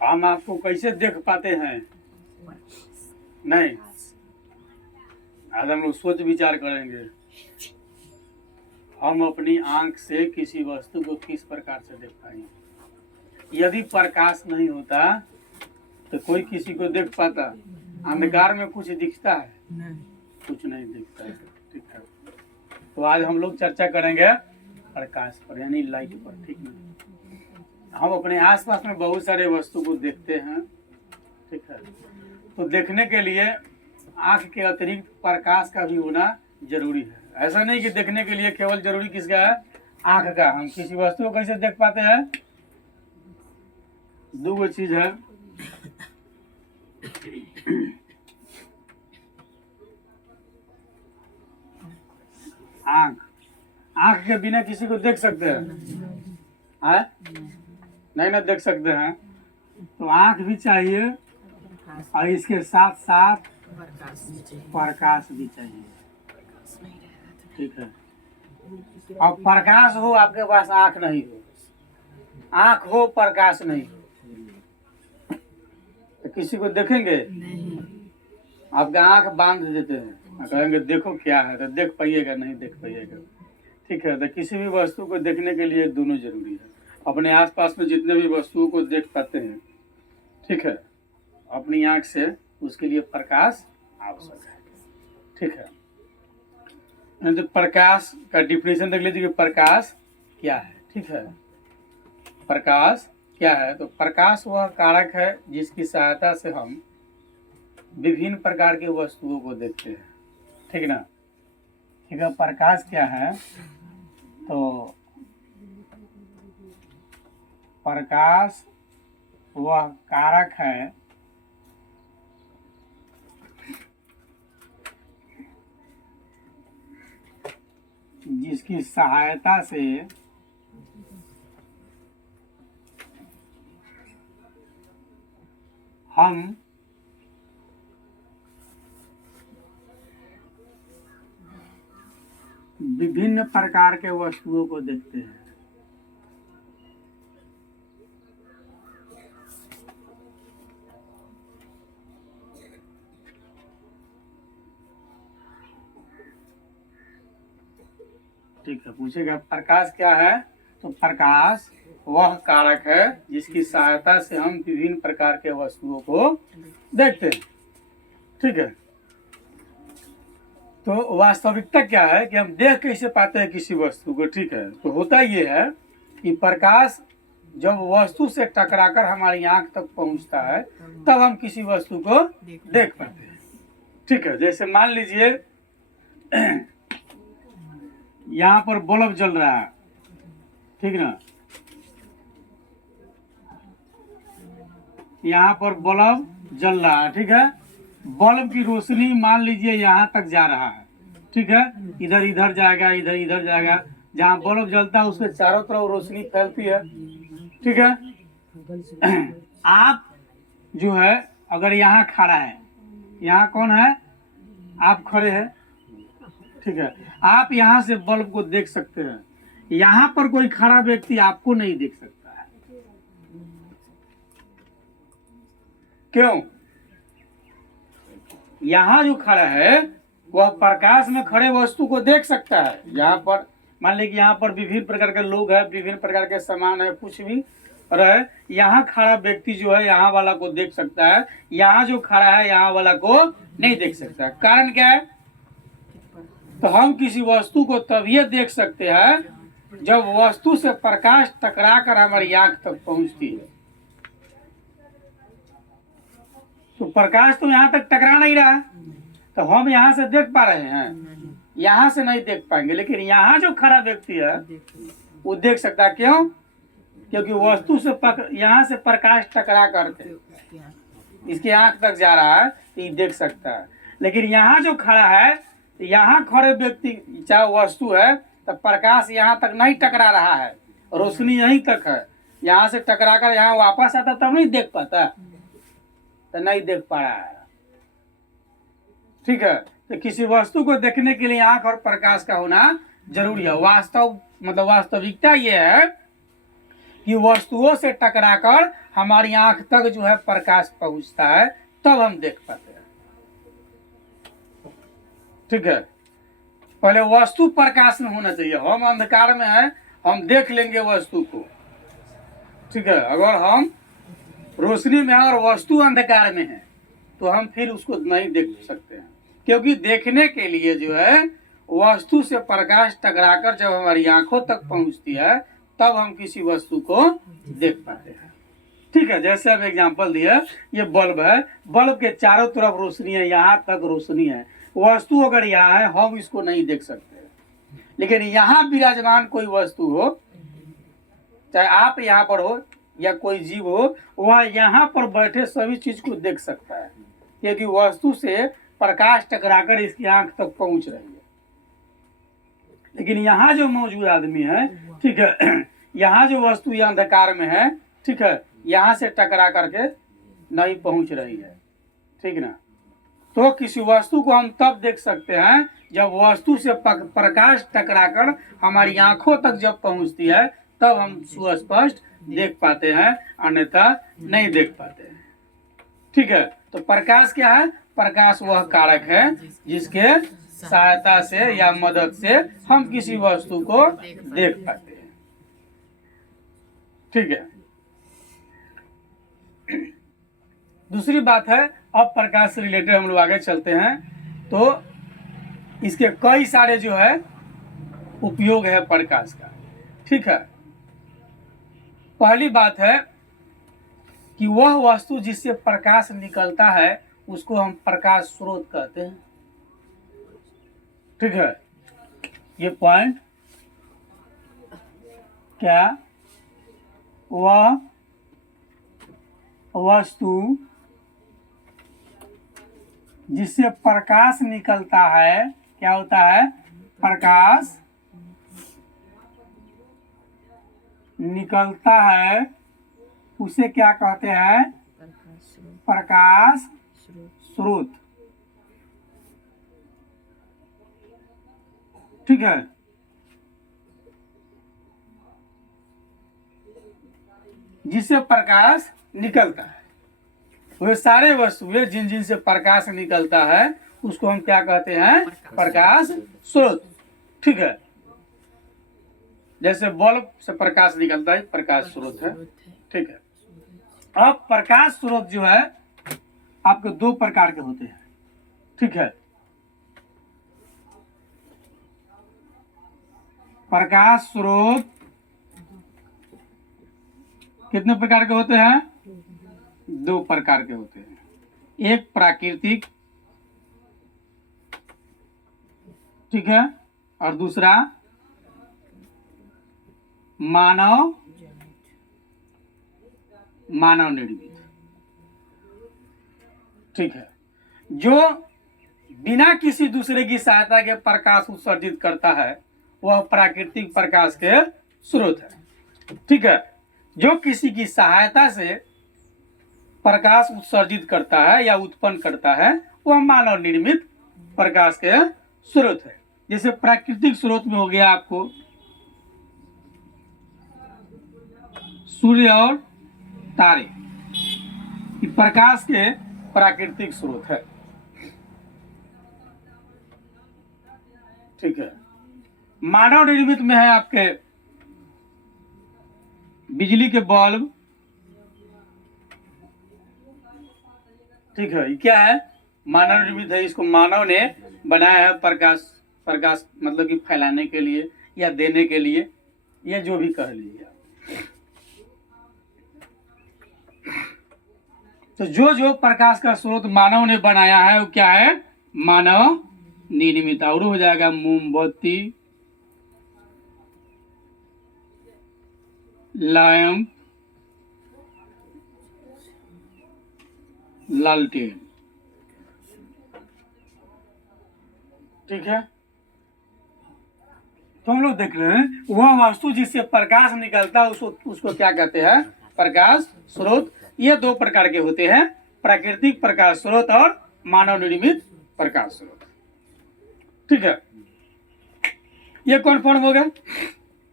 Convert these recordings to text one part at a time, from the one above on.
हम आपको कैसे देख पाते हैं? नहीं, आज हम लोग सोच विचार करेंगे। हम अपनी आंख से किसी वस्तु को किस प्रकार से देख पाएंगे? यदि प्रकाश नहीं होता तो कोई किसी को देख पाता? अंधकार में कुछ दिखता है? कुछ नहीं दिखता है। ठीक है, तो आज हम लोग चर्चा करेंगे प्रकाश पर, यानी लाइट पर। ठीक है, हम अपने आसपास में बहुत सारे वस्तु को देखते हैं। ठीक है, तो देखने के लिए आंख के अतिरिक्त प्रकाश का भी होना जरूरी है। ऐसा नहीं कि देखने के लिए केवल जरूरी किसका है? आंख का। हम किसी वस्तु को कैसे देख पाते हैं? दो चीज है। आंख। आंख के बिना किसी को देख सकते हैं? नहीं ना देख सकते हैं। तो आंख भी चाहिए और इसके साथ साथ प्रकाश भी चाहिए। ठीक है, और प्रकाश हो, आपके पास आंख नहीं हो, आंख हो प्रकाश नहीं हो, तो किसी को देखेंगे नहीं। आपका आंख बांध देते हैं, कहेंगे देखो क्या है, तो देख पाइएगा? नहीं देख पाइएगा। ठीक है, तो किसी भी वस्तु को देखने के लिए दोनों जरूरी है। अपने आसपास में जितने भी वस्तुओं को देख पाते हैं, ठीक है, अपनी आंख से, उसके लिए प्रकाश आवश्यक है। ठीक है, तो प्रकाश का डिफिनेशन देख लीजिए कि प्रकाश क्या है। ठीक है, प्रकाश क्या है? तो प्रकाश वह कारक है जिसकी सहायता से हम विभिन्न प्रकार की वस्तुओं को देखते हैं। ठीक ना? ठीक है, प्रकाश क्या है? तो प्रकाश वह कारक है जिसकी सहायता से हम विभिन्न प्रकार के वस्तुओं को देखते हैं। ठीक है, पूछेगा प्रकाश क्या है? तो प्रकाश वह कारक है जिसकी सहायता से हम विभिन्न प्रकार के वस्तुओं को देखते हैं। ठीक है, तो वास्तविकता क्या है कि हम देख कैसे पाते हैं किसी वस्तु को? ठीक है, तो होता ये है कि प्रकाश जब वस्तु से टकराकर हमारी आंख तक पहुंचता है तब हम किसी वस्तु को देख पाते हैं। ठीक है, जैसे मान लीजिए यहाँ पर बल्ब जल रहा है, ठीक ना? यहाँ पर बल्ब जल रहा है, ठीक है। बल्ब की रोशनी मान लीजिए यहाँ तक जा रहा है, ठीक है, इधर इधर जाएगा, इधर इधर जाएगा। जहाँ बल्ब जलता है उसके चारों तरफ रोशनी फैलती है, ठीक है। आप जो है अगर यहाँ खड़ा है, यहाँ कौन है? आप खड़े हैं, ठीक है। आप यहाँ से बल्ब को देख सकते हैं, यहाँ पर कोई खड़ा व्यक्ति आपको नहीं देख सकता है। क्यों? यहाँ जो खड़ा है वह प्रकाश में खड़े वस्तु को देख सकता है। यहाँ पर मान लीजिए यहाँ पर विभिन्न प्रकार के लोग हैं, विभिन्न प्रकार के सामान है, कुछ भी रहे, यहाँ खड़ा व्यक्ति जो है यहाँ वाला को देख सकता है, यहाँ जो खड़ा है यहाँ वाला को नहीं देख सकता। कारण क्या है? तो हम किसी वस्तु को तभी देख सकते हैं जब वस्तु से प्रकाश टकरा कर हमारी आंख तक पहुंचती है। तो प्रकाश तो यहाँ तक टकरा नहीं रहा, तो हम यहाँ से देख पा रहे हैं, यहाँ से नहीं देख पाएंगे। लेकिन यहाँ जो खड़ा व्यक्ति है वो देख सकता है। क्यों? क्योंकि वस्तु से यहाँ से प्रकाश टकरा करके इसकी आंख तक जा रहा है, तो ये देख सकता है। लेकिन यहाँ जो खड़ा है, यहाँ खड़े व्यक्ति चाहे वस्तु है, तो प्रकाश यहाँ तक नहीं टकरा रहा है, रोशनी यहीं तक है। यहाँ से टकरा कर यहाँ वापस आता तब नहीं देख पाता, तो नहीं देख पा रहा है। ठीक है, तो किसी वस्तु को देखने के लिए आंख और प्रकाश का होना जरूरी है। वास्तविकता ये है कि वस्तुओं से टकराकर हमारी आंख तक जो है प्रकाश पहुंचता है, तब हम देख पाते हैं। ठीक है, पहले वस्तु प्रकाश में होना चाहिए। हम अंधकार में हैं, हम देख लेंगे वस्तु को। ठीक है, अगर हम रोशनी में हैं और वस्तु अंधकार में है तो हम फिर उसको नहीं देख सकते हैं, क्योंकि देखने के लिए जो है वस्तु से प्रकाश टकराकर जब हमारी आंखों तक पहुंचती है तब हम किसी वस्तु को देख पाते हैं। ठीक है, जैसे हम एग्जांपल दिए, ये बल्ब है, बल्ब के चारों तरफ रोशनी है, यहाँ तक रोशनी है, वस्तु अगर यहाँ है हम इसको नहीं देख सकते। लेकिन यहाँ विराजमान कोई वस्तु हो, चाहे आप यहाँ पर हो या कोई जीव हो, वह यहाँ पर बैठे सभी चीज को देख सकता है, क्योंकि वस्तु से प्रकाश टकराकर इसकी आंख तक पहुंच रही है। लेकिन यहाँ जो मौजूद आदमी है, ठीक है, यहाँ जो वस्तु ये अंधकार में है, ठीक है, यहाँ से टकरा करके नहीं पहुंच रही है। ठीक ना, तो किसी वस्तु को हम तब देख सकते हैं जब वस्तु से प्रकाश टकराकर हमारी आंखों तक जब पहुंचती है, तब हम सुस्पष्ट देख पाते हैं, अन्यथा नहीं देख पाते हैं। ठीक है, तो प्रकाश क्या है? प्रकाश वह कारक है जिसके सहायता से या मदद से हम किसी वस्तु को देख पाते हैं। ठीक है, दूसरी बात है, अब प्रकाश से रिलेटेड हम लोग आगे चलते हैं, तो इसके कई सारे जो है उपयोग है प्रकाश का। ठीक है, पहली बात है कि वह वस्तु जिससे प्रकाश निकलता है उसको हम प्रकाश स्रोत कहते हैं। ठीक है, ये पॉइंट क्या, वह वस्तु जिससे प्रकाश निकलता है, क्या होता है? प्रकाश निकलता है, उसे क्या कहते हैं? प्रकाश स्रोत। ठीक है, जिससे प्रकाश निकलता है, वे सारे वस्तुएं जिन जिन से प्रकाश निकलता है उसको हम क्या कहते हैं? प्रकाश स्रोत। ठीक है, जैसे बल्ब से प्रकाश निकलता है, प्रकाश स्रोत है। ठीक है, अब प्रकाश स्रोत जो है आपके दो प्रकार के होते हैं। ठीक है, प्रकाश स्रोत कितने प्रकार के होते हैं? दो प्रकार के होते हैं। एक प्राकृतिक, ठीक है, और दूसरा मानव निर्मित। ठीक है, जो बिना किसी दूसरे की सहायता के प्रकाश उत्सर्जित करता है वह प्राकृतिक प्रकाश के स्रोत है। ठीक है, जो किसी की सहायता से प्रकाश उत्सर्जित करता है या उत्पन्न करता है वह मानव निर्मित प्रकाश के स्रोत है। जैसे प्राकृतिक स्रोत में हो गया आपको सूर्य और तारे, ये प्रकाश के प्राकृतिक स्रोत है। ठीक है, मानव निर्मित में है आपके बिजली के बल्ब। ठीक है, ये क्या है? मानव निर्मित है, इसको मानव ने बनाया है प्रकाश मतलब कि फैलाने के लिए या देने के लिए, या जो भी कह लीजिए। तो जो प्रकाश का स्रोत मानव ने बनाया है वो क्या है? मानव निर्मित। और हो जाएगा मोमबत्ती, लैंप, लालटेन। ठीक है, तो हम लोग देख रहे हैं वह वस्तु जिससे प्रकाश निकलता है उसको क्या कहते हैं? प्रकाश स्रोत। ये दो प्रकार के होते हैं, प्राकृतिक प्रकाश स्रोत और मानव निर्मित प्रकाश स्रोत। ठीक है, ये कौन फॉर्म हो गया?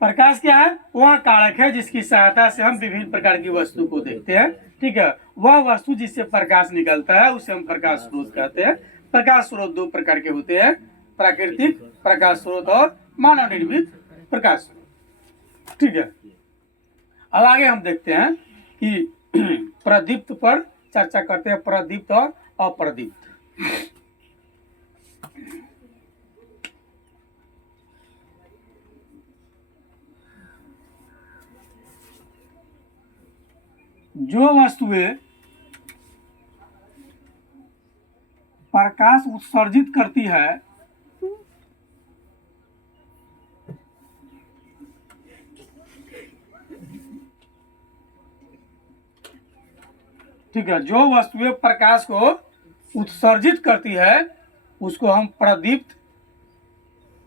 प्रकाश क्या है? वह कारक है जिसकी सहायता से हम विभिन्न प्रकार की वस्तु को देखते हैं। ठीक है, वह वस्तु जिससे प्रकाश निकलता है उसे हम प्रकाश स्रोत कहते हैं। प्रकाश स्रोत दो प्रकार के होते हैं, प्राकृतिक प्रकाश स्रोत और मानव निर्मित प्रकाश स्रोत। ठीक है, अब आगे हम देखते हैं कि प्रदीप्त पर चर्चा करते हैं, प्रदीप्त और अप्रदीप्त। जो वस्तुएं प्रकाश उत्सर्जित करती है ठीक है, जो वस्तुएं प्रकाश को उत्सर्जित करती है उसको हम प्रदीप्त,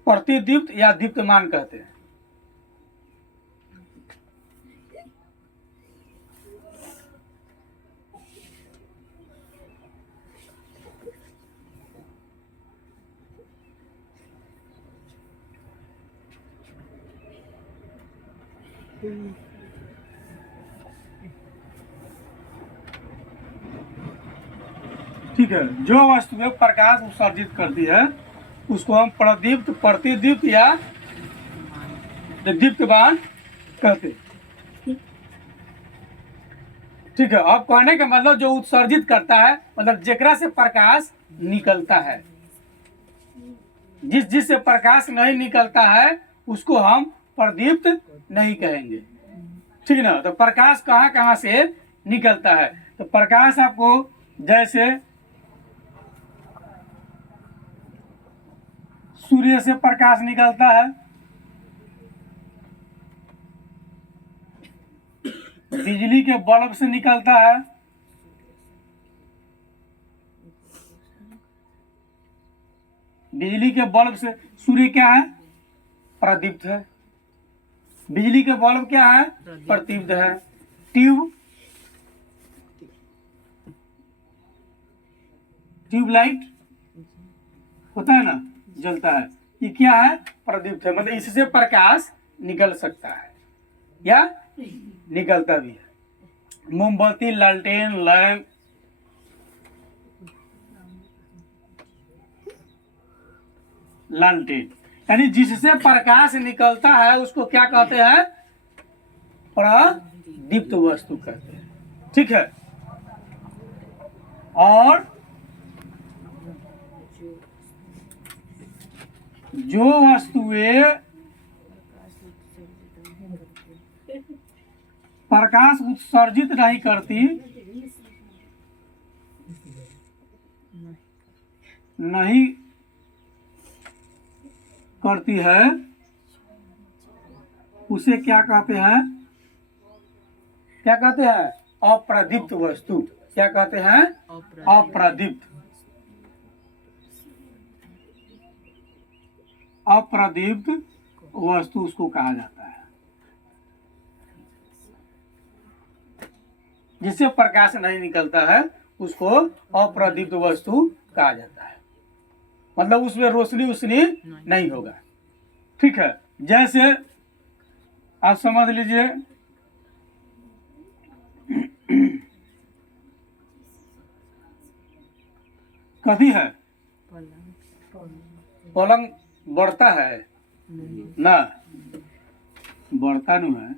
प्रतिदीप्त या दीप्तमान कहते हैं। ठीक है, जो वस्तुएं प्रकाश उत्सर्जित करती है उसको हम प्रदीप्त, प्रतिदीप्त या दीप्तमान कहते हैं। ठीक है, अब कहने का मतलब जो उत्सर्जित करता है मतलब जेकरा से प्रकाश निकलता है। जिससे प्रकाश नहीं निकलता है उसको हम प्रदीप्त नहीं कहेंगे। ठीक ना, तो प्रकाश कहाँ कहाँ से निकलता है? तो प्रकाश आपको जैसे सूर्य से प्रकाश निकलता है, बिजली के बल्ब से निकलता है, बिजली के बल्ब से सूर्य क्या है? प्रदीप्त है। बिजली के बल्ब क्या है? प्रदीप्त है। ट्यूबलाइट होता है ना, जलता है, ये क्या है? प्रदीप्त है। मतलब इससे प्रकाश निकल सकता है या निकलता भी है। मोमबत्ती, लालटेन, लैंप, लालटेन, यानी जिससे प्रकाश निकलता है उसको क्या कहते हैं? प्रदीप्त वस्तु कहते हैं। ठीक है, और जो वस्तुएं प्रकाश उत्सर्जित नहीं करती, नहीं करती है, उसे क्या कहते हैं? क्या कहते हैं? अप्रदीप्त वस्तु। क्या कहते हैं? अप्रदीप्त। अप्रदीप्त वस्तु उसको कहा जाता है। जिससे प्रकाश नहीं निकलता है उसको अप्रदीप्त वस्तु कहा जाता है। मतलब उसमें रोशनी उसनी नहीं होगा। ठीक है, जैसे आप समझ लीजिए कभी है पलंग बढ़ता है ना, बढ़ता नहीं है।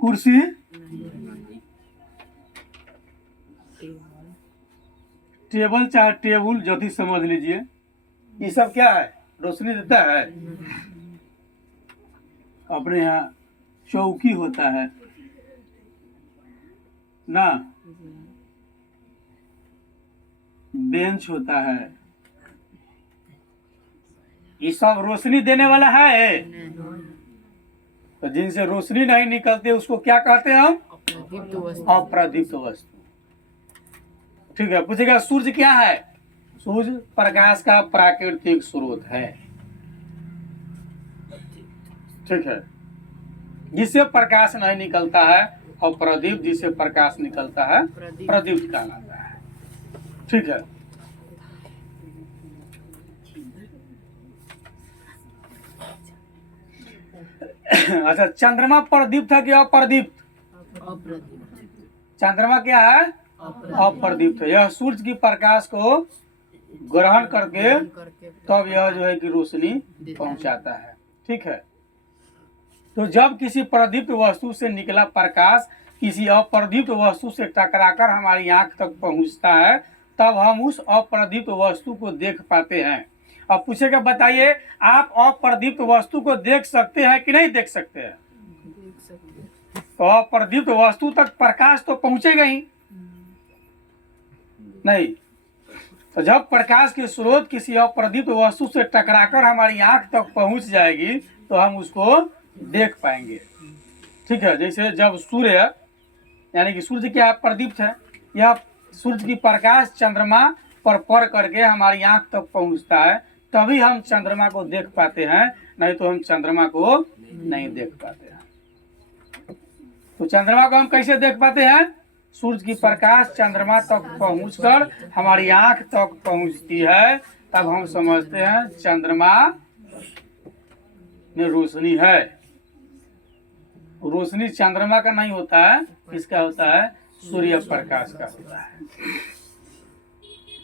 कुर्सी टेबल चाहे टेबुल जति समझ लीजिए, ये सब क्या है? रोशनी देता है। अपने यहाँ चौकी होता है ना, बेंच होता है, ये सब रोशनी देने वाला है। तो जिनसे रोशनी नहीं निकलती उसको क्या कहते हैं हम? अप्रदीप्त वस्तु। ठीक है, पूछेगा सूर्य क्या है? सूर्य प्रकाश का प्राकृतिक स्रोत है। ठीक है, जिससे प्रकाश नहीं निकलता है और प्रदीप्त, जिससे प्रकाश निकलता है प्रदीप्त कहलाता है। ठीक है, अच्छा, चंद्रमा प्रदीप्त है कि अप्रदीप्त? चंद्रमा क्या है? अप्रदीप्त है। यह सूर्य की प्रकाश को ग्रहण करके तब यह जो है कि रोशनी पहुंचाता है। ठीक है। तो जब किसी प्रदीप्त वस्तु से निकला प्रकाश किसी अप्रदीप्त वस्तु से टकराकर हमारी आंख तक पहुंचता है, तब हम उस अप्रदीप्त वस्तु को देख पाते हैं। अब पूछेगा, बताइए आप अप्रदीप्त वस्तु को देख सकते हैं कि नहीं देख सकते हैं? तो अप्रदीप्त वस्तु तक प्रकाश तो पहुंचेगा ही नहीं। तो जब प्रकाश की स्रोत किसी अप्रदीप्त वस्तु से टकराकर हमारी आंख तक पहुंच जाएगी तो हम उसको देख पाएंगे। ठीक है। जैसे जब सूर्य, यानी कि सूर्य क्या प्रदीप्त है, यह सूर्य की प्रकाश चंद्रमा पर पड़ करके हमारी आंख तक पहुंचता है, तभी हम चंद्रमा को देख पाते हैं, नहीं तो हम चंद्रमा को नहीं देख पाते हैं। तो चंद्रमा को हम कैसे देख पाते हैं? सूर्य की प्रकाश चंद्रमा तक पहुंचकर हमारी आंख तक पहुंचती है, तब हम समझते हैं चंद्रमा में रोशनी है। रोशनी चंद्रमा का नहीं होता है, किसका होता है? सूर्य प्रकाश का होता है।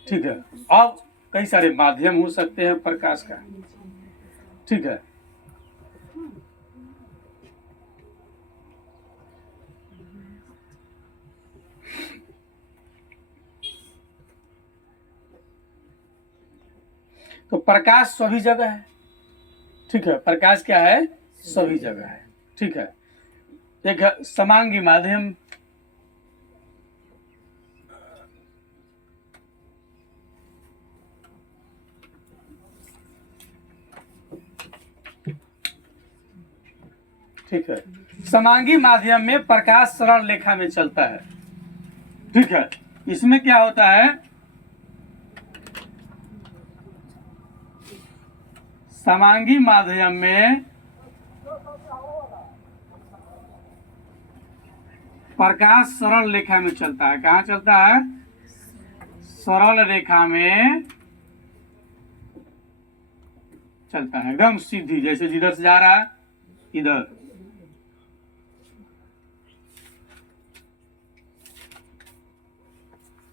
ठीक है। अब कई सारे माध्यम हो सकते हैं प्रकाश का। ठीक है। तो प्रकाश सभी जगह है। ठीक है। प्रकाश क्या है? सभी जगह है। ठीक है। एक है समांगी माध्यम। ठीक है। समांगी माध्यम में प्रकाश सरल रेखा में चलता है। ठीक है। इसमें क्या होता है? समांगी माध्यम में प्रकाश सरल रेखा में चलता है। कहाँ चलता है? सरल रेखा में चलता है, एकदम सीधी, जैसे जिधर से जा रहा है इधर।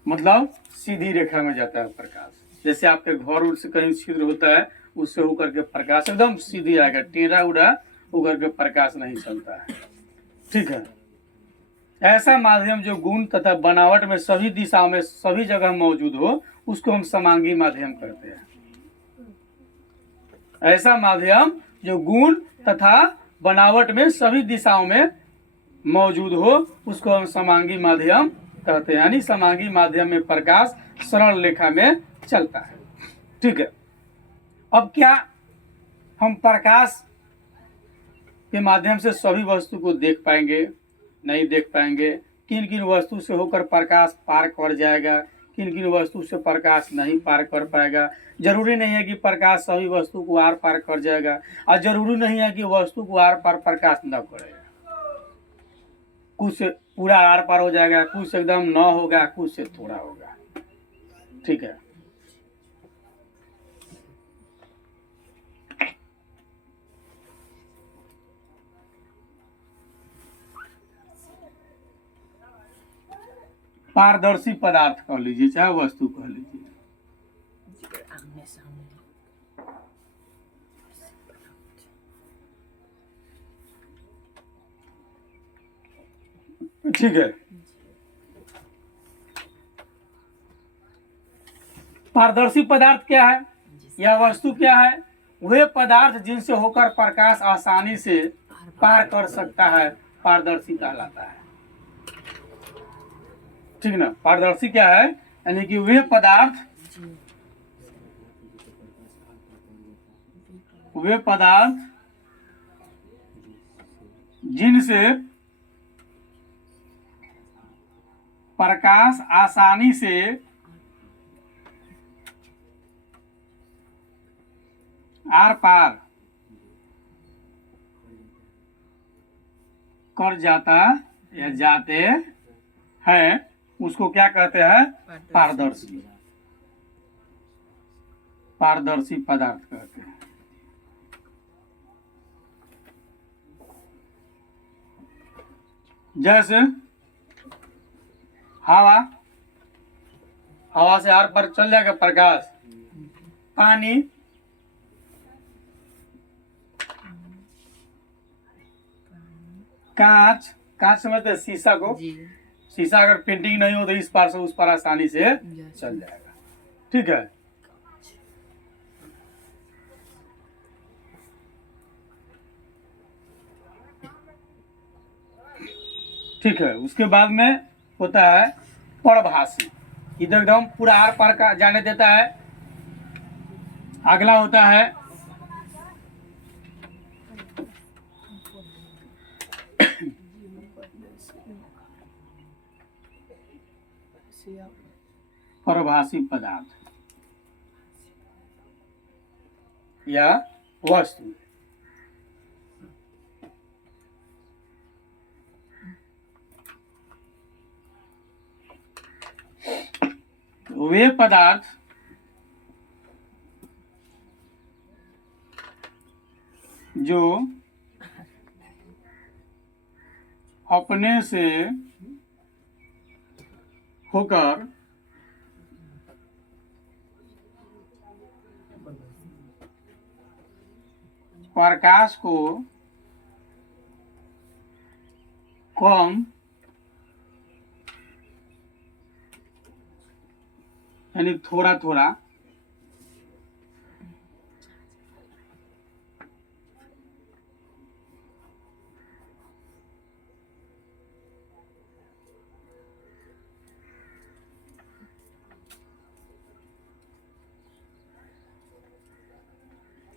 मतलब सीधी रेखा में जाता है प्रकाश। जैसे आपके घर उर से कहीं छिद्र होता है, उससे होकर के प्रकाश एकदम सीधी आएगा, टेढ़ा उड़ा होकर के प्रकाश नहीं चलता है। ठीक है। ऐसा माध्यम जो गुण तथा बनावट में सभी दिशाओं में सभी जगह मौजूद हो, उसको हम समांगी माध्यम कहते हैं। ऐसा माध्यम जो गुण तथा बनावट में सभी दिशाओं में मौजूद हो, उसको हम समांगी माध्यम कहते हैं। यानी समांगी माध्यम में प्रकाश सरल रेखा में चलता है। ठीक है। अब क्या हम प्रकाश के माध्यम से सभी वस्तु को देख पाएंगे? नहीं देख पाएंगे। किन किन वस्तु से होकर प्रकाश पार कर जाएगा, किन किन वस्तु से प्रकाश नहीं पार कर पाएगा। जरूरी नहीं है कि प्रकाश सभी वस्तु को आर पार कर जाएगा, और जरूरी नहीं है कि वस्तु को आर पार प्रकाश न करेगा। कुछ पूरा आर पार हो जाएगा, कुछ एकदम न होगा, कुछ से थोड़ा होगा। ठीक है। पारदर्शी पदार्थ कह लीजिए, चाहे वस्तु कह लीजिए। ठीक है। पारदर्शी पदार्थ क्या है? यह वस्तु क्या है? वे पदार्थ जिनसे होकर प्रकाश आसानी से पार कर सकता है, पारदर्शी कहलाता है। ठीक ना? पारदर्शी क्या है? यानी कि वे पदार्थ जिनसे प्रकाश आसानी से आर पार कर जाता या जाते हैं, उसको क्या कहते हैं? पारदर्शी पदार्थ कहते हैं। जैसे हवा, हवा से आर पर चल जाएगा प्रकाश। पानी, कांच, कांच समझते हैं शीशा को, शीशा अगर पेंटिंग नहीं हो तो इस पार से उस पार आसानी से चल जाएगा। ठीक है, ठीक है। उसके बाद में होता है परभाषी, इधर एकदम पूरा आर पार का जाने देता है। अगला होता है परभाषी पदार्थ या वस्तु। वे पदार्थ जो अपने से होकर प्रकाश को कम यानी थोड़ा थोड़ा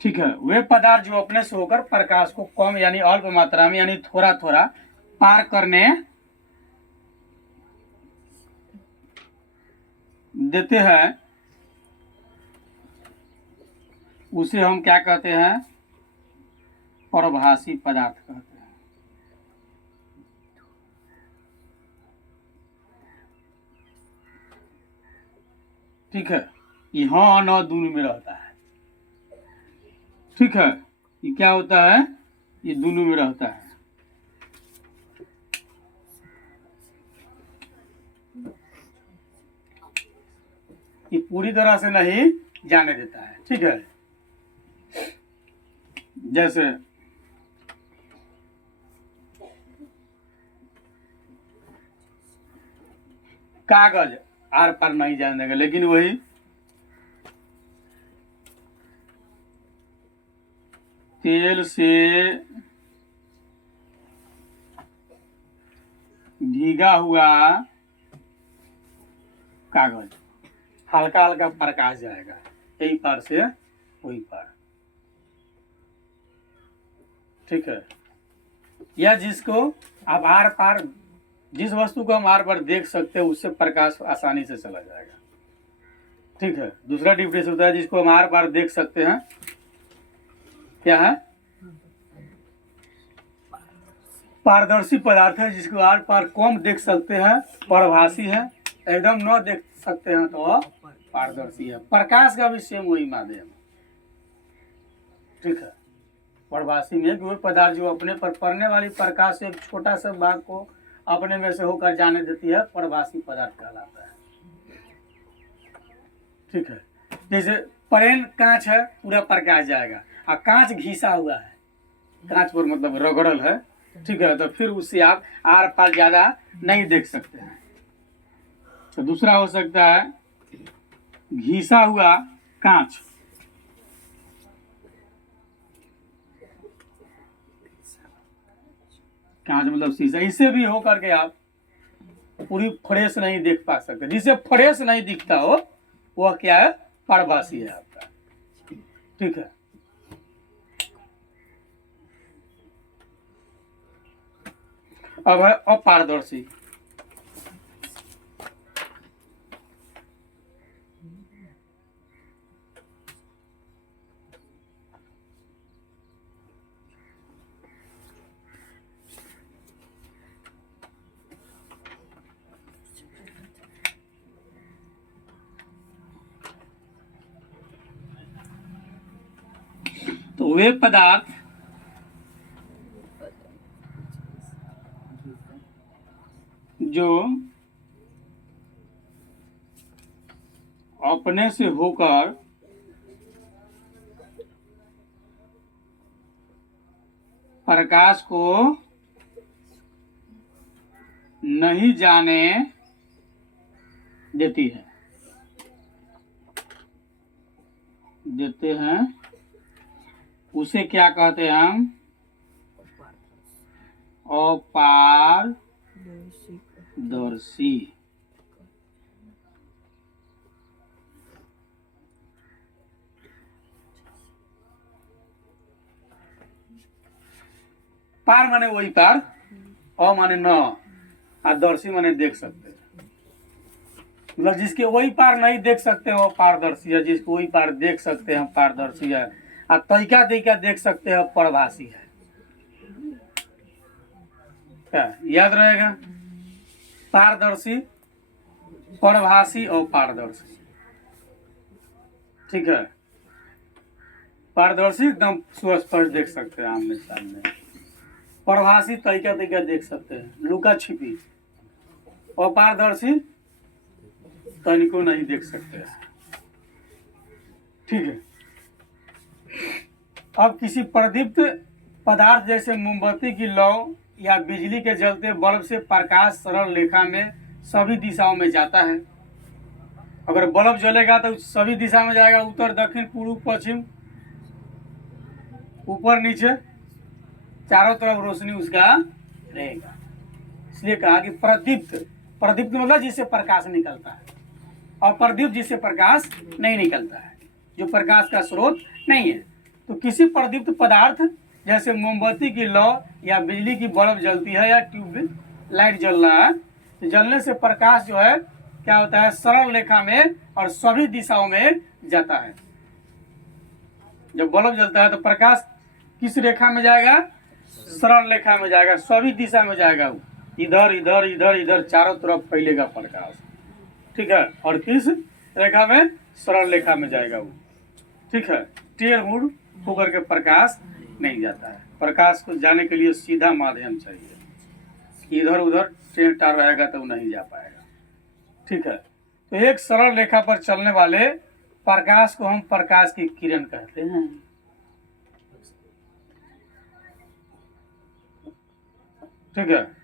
ठीक है। वे पदार्थ जो अपने से होकर प्रकाश को कम यानी अल्प मात्रा में यानी थोड़ा थोड़ा पार करने देते हैं, उसे हम क्या कहते हैं? परभाषी पदार्थ कहते हैं। ठीक है, ये हाँ न दोनों में रहता है। ठीक है, ये क्या होता है? ये दोनों में रहता है। ये पूरी तरह से नहीं जाने देता है। ठीक है, जैसे कागज आर पार नहीं जाने देगा, लेकिन वही तेल से भीगा हुआ कागज हल्का हल्का प्रकाश जाएगा यही पार से वही पार। ठीक है, यह जिसको आप आर पार, जिस वस्तु को हम आर पार देख सकते हैं उससे प्रकाश आसानी से चला जाएगा। ठीक है, दूसरा डिफरेंस होता है जिसको हम आर पार देख सकते हैं, क्या है? पारदर्शी पदार्थ है, जिसको आर पार कम देख सकते हैं, परभाषी है। एकदम न देख सकते हैं तो पारदर्शी है। प्रकाश का भी सेम वही माध्यम। ठीक है, परभाषी में वे पदार्थ जो अपने पर पड़ने वाली प्रकाश से एक छोटा सा भाग को अपने में से होकर जाने देती है, परभाषी पदार्थ कहलाता है। ठीक है, जैसे प्लेन कांच है, पूरा प्रकाश जाएगा, और कांच घिसा हुआ है, कांच पर मतलब रगड़ल है। ठीक है, तो फिर उससे आप आर पार ज्यादा नहीं देख सकते हैं। तो दूसरा हो सकता है घिसा हुआ कांच। कांच मतलब शीशा, इससे भी होकर के आप पूरी फ्रेश नहीं देख पा सकते। जिसे फ्रेश नहीं दिखता हो वह क्या है? परभाषी है आपका। ठीक है, अब है अपारदर्शी। तो वे पदार्थ जो अपने से होकर प्रकाश को नहीं जाने देते हैं उसे क्या कहते हैं हम? अपारदर्शी। पार माने वही पार, अ माने न, आदर्शी माने देख सकते हैं। मतलब जिसके वही पार नहीं देख सकते हैं वो पारदर्शी है, जिसको वही पार देख सकते हैं पारदर्शी है, और तैका तैका देख सकते हैं परभाषी है। क्या याद रहेगा? पारदर्शी, परभाषी और पारदर्शी। ठीक है, पारदर्शी एकदम सुस्पष्ट देख सकते हैं आमने सामने, परभाषी तैका तैका देख सकते हैं, लुका छिपी, और पारदर्शी तनिको नहीं देख सकते हैं। ठीक है, अब किसी प्रदीप्त पदार्थ जैसे मोमबत्ती की लौ या बिजली के जलते बल्ब से प्रकाश सरल रेखा में सभी दिशाओं में जाता है। अगर बल्ब जलेगा तो सभी दिशा में जाएगा, उत्तर दक्षिण पूर्व पश्चिम ऊपर नीचे, चारों तरफ रोशनी उसका रहेगा। इसलिए कहा कि प्रदीप्त, प्रदीप्त मतलब जिससे प्रकाश निकलता है, और प्रदीप्त जिससे प्रकाश नहीं निकलता है, जो प्रकाश का स्रोत नहीं है। तो किसी प्रदीप्त पदार्थ जैसे मोमबत्ती की लौ या बिजली की बल्ब जलती है या ट्यूब लाइट जल रहा है, तो जलने से प्रकाश जो है क्या होता है, सरल रेखा में और सभी दिशाओं में जाता है। जब बल्ब जलता है तो प्रकाश किस रेखा में जाएगा? सरल रेखा में जाएगा, सभी दिशा में जाएगा, वो इधर इधर इधर इधर चारों तरफ फैलेगा प्रकाश। ठीक है, और किस रेखा में? सरल रेखा में जाएगा वो। ठीक है, टेढ़ मुड़ होकर के प्रकाश नहीं जाता है। प्रकाश को जाने के लिए सीधा माध्यम चाहिए, इधर उधर टेढ़ टार रहेगा तो नहीं जा पाएगा। ठीक है, तो एक सरल रेखा पर चलने वाले प्रकाश को हम प्रकाश की किरण कहते हैं। ठीक है,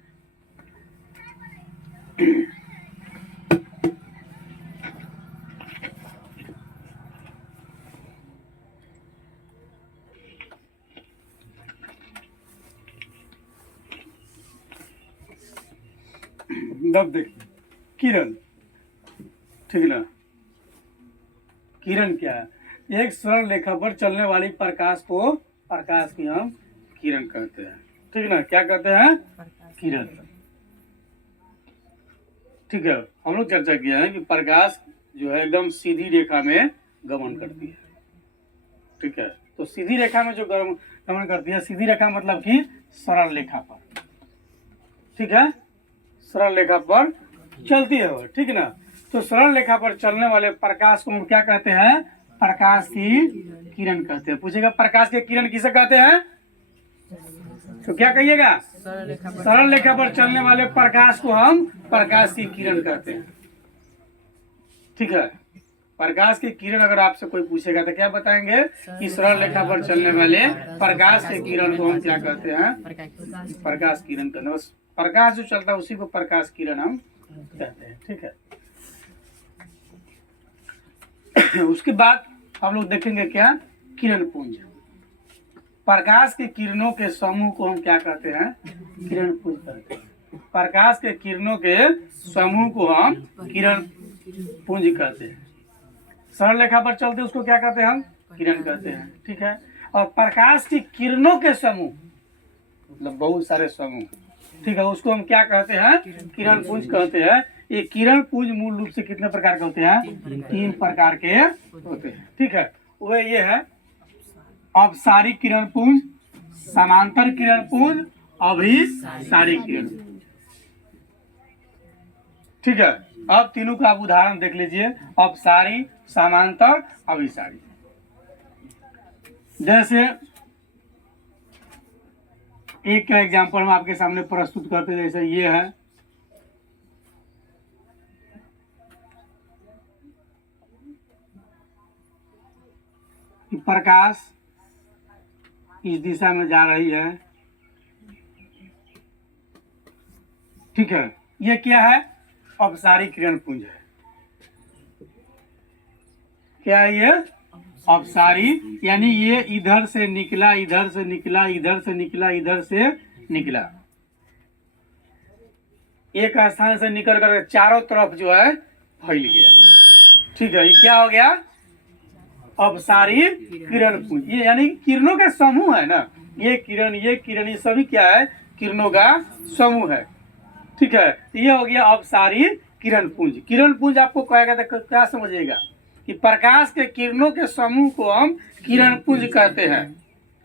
अब देखिए किरण। ठीक है ना, किरण क्या है? एक सरल रेखा पर चलने वाली प्रकाश को प्रकाश की हम किरण कहते हैं। ठीक ना, क्या कहते हैं? किरण। ठीक है, हम लोग चर्चा किया है कि प्रकाश जो है एकदम सीधी रेखा में गमन करती है। ठीक है, तो सीधी रेखा में जो गमन करती है, सीधी रेखा मतलब कि सरल रेखा पर। ठीक है, सरल रेखा पर चलती है वो। ठीक ना, तो सरल रेखा पर चलने वाले प्रकाश को हम क्या कहते हैं? प्रकाश की किरण कहते हैं। पूछेगा प्रकाश की किरण किसे कहते हैं, तो क्या कहिएगा? सरल रेखा पर चलने वाले प्रकाश को हम प्रकाश की किरण कहते हैं। ठीक है, प्रकाश की किरण अगर आपसे कोई पूछेगा तो क्या बताएंगे कि सरल रेखा पर चलने वाले प्रकाश की किरण को हम क्या कहते हैं? प्रकाश किरण कहते हैं। बस प्रकाश जो चलता है उसी को प्रकाश किरण हम कहते हैं। ठीक है, उसके बाद हम लोग देखेंगे क्या? किरण पुंज। प्रकाश के किरणों के समूह को हम क्या कहते हैं? किरण पुंज कहते हैं। प्रकाश के किरणों के समूह को हम किरण पुंज कहते हैं। सरल रेखा पर चलते उसको क्या कहते हैं? हम किरण कहते हैं। ठीक है, और प्रकाश की किरणों के समूह मतलब बहुत सारे समूह, ठीक है, उसको हम क्या कहते हैं? किरण पुंज कहते हैं। ये किरण पुंज मूल रूप से कितने प्रकार के होते हैं? 3 प्रकार के होते हैं। ठीक है, वह ये है अपसारिक किरण पुंज, समांतर किरण पुंज, अभिसारिक किरण। ठीक है, अब तीनों का आप उदाहरण देख लीजिए, अपसारी, समांतर, अभिसारी। जैसे एक का एग्जाम्पल हम आपके सामने प्रस्तुत करते हैं, जैसे ये है, प्रकाश इस दिशा में जा रही है, ठीक है। ये क्या है? अपसारी किरण पुंज है। क्या है ये? अपसारी, यानी ये इधर से निकला, इधर से निकला, इधर से निकला, इधर से निकला, एक स्थान से निकल कर चारों तरफ जो है फैल गया, ठीक है। ये क्या हो गया? अपसारी किरण पुंज। ये यानी किरणों के समूह है ना, ये किरण, ये किरण, ये सभी क्या है? किरणों का समूह है, ठीक है। ये हो गया अपसारी किरण पुंज। किरण पुंज आपको कहेगा तो क्या समझिएगा कि प्रकाश के किरणों के समूह को हम किरण पुंज कहते हैं।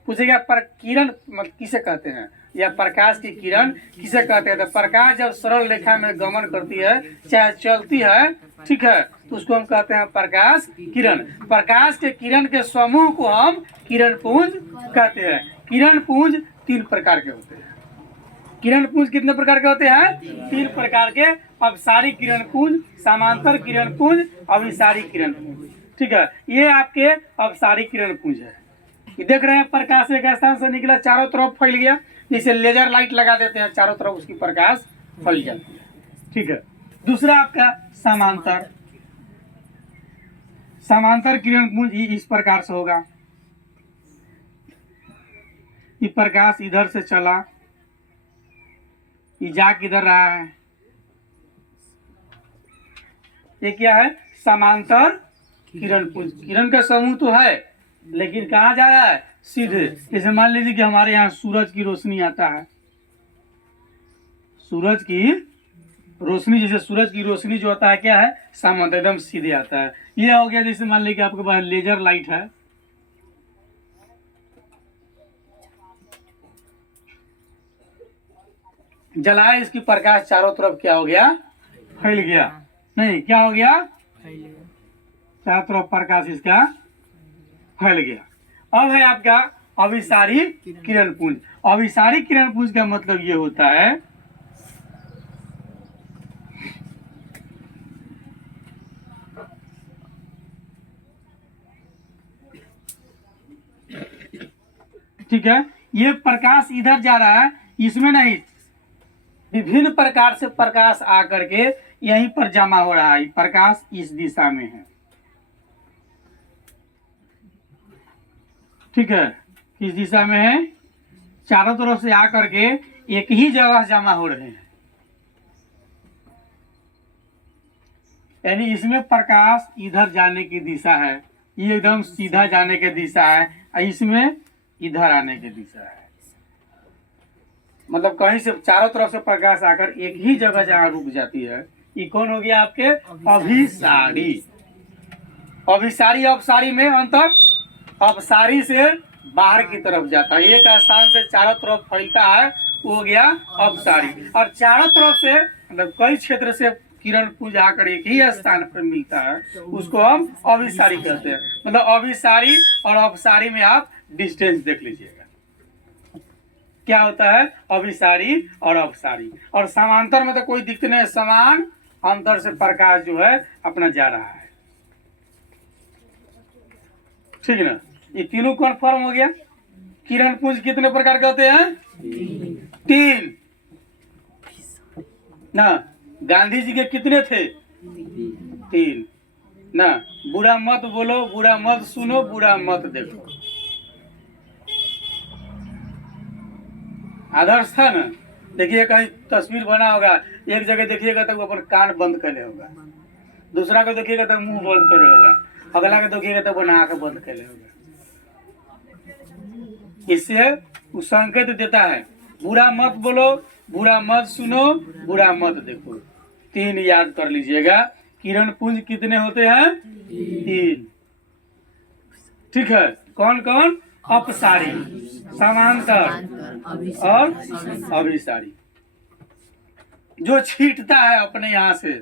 पूछेगा पर किरण मतलब किसे कहते हैं, या प्रकाश की किरण किसे कहते हैं? तो प्रकाश जब सरल रेखा में गमन करती है, चाहे चलती है, ठीक है, तो उसको हम कहते हैं प्रकाश किरण। प्रकाश के किरण के समूह को हम किरण पुंज कहते हैं। किरण पुंज 3 प्रकार के होते हैं। किरण पुंज कितने प्रकार के होते हैं? 3 प्रकार के। अपसारी किरण पुंज, समांतर किरण पुंज, अभिसारी किरण पुंज, ठीक है। ये आपके अपसारी किरण पुंज है। ये देख रहे हैं, प्रकाश एक स्थान से निकला, चारों तरफ फैल गया, जैसे लेजर लाइट लगा देते हैं, चारों तरफ उसकी प्रकाश फैल जाती है, ठीक है। दूसरा आपका समांतर। समांतर किरण पुंज इस प्रकार से होगा। ये प्रकाश इधर से चला, ये जा किधर रहा है? ये क्या है? समांतर किरण पुंज। किरण का समूह तो है, लेकिन कहाँ जा रहा है? सीधे। जैसे मान लीजिए कि हमारे यहाँ सूरज की रोशनी आता है, सूरज की रोशनी, जैसे सूरज की रोशनी जो आता है क्या है? समांतर, एकदम सीधे आता है। ये हो गया, जैसे मान लीजिए कि आपके पास लेजर लाइट है, जलाए, इसकी प्रकाश चारों तरफ क्या हो गया? फैल गया। नहीं, क्या हो गया? चारों तरफ प्रकाश इसका फैल गया। अब है आपका अभिसारी किरण पुंज। अभिसारी किरण पुंज का मतलब ये होता है ठीक है, ये प्रकाश इधर जा रहा है, इसमें नहीं, विभिन्न प्रकार से प्रकाश आकर के यहीं पर जमा हो रहा है। प्रकाश इस दिशा में है, ठीक है, किस दिशा में है? चारों तरफ से आकर के एक ही जगह जमा हो रहे हैं, यानी इसमें प्रकाश इधर जाने की दिशा है, ये एकदम सीधा जाने की दिशा है, और इसमें इधर आने की दिशा है। मतलब कहीं से चारों तरफ से प्रकाश आकर एक ही जगह जहाँ रुक जाती है। ये कौन हो गया आपके? अभिसारी। अभिसारी अपसारी में अंतर, अपसारी से बाहर की तरफ जाता है, एक स्थान से चारों तरफ फैलता है, वो हो गया अपसारी। और चारों तरफ से मतलब कई क्षेत्र से किरण पुंज आकर एक ही स्थान पर मिलता है, उसको हम अभिसारी कहते हैं। मतलब अभिसारी और अपसारी में आप डिस्टेंस देख लीजिएगा, क्या होता है? अभिसारी और अपसारी। और समांतर में तो कोई दिक्कत नहीं, समान अंतर से प्रकाश जो है अपना जा रहा है, ठीक है ना। ये तीनों कन्फर्म हो गया। किरण पुंज कितने प्रकार के होते हैं? 3 ना। गांधी जी के कितने थे? 3 ना। बुरा मत बोलो, बुरा मत सुनो, बुरा मत देखो, आदर्श था ना। देखिए कहीं तस्वीर बना होगा, एक जगह देखिएगा तो वो अपन कान बंद करे होगा, दूसरा को देखिएगा तो मुंह बंद करे होगा, अगला को देखिएगा तो अपन आंख बंद करे होगा। इससे वो संकेत देता है, बुरा मत बोलो, बुरा मत सुनो, बुरा मत देखो। 3 याद कर लीजिएगा। किरण पुंज कितने होते हैं? 3, ठीक है। कौन कौन? अपसारी, समांतर और अभिसारी। जो छींटता है अपने यहाँ से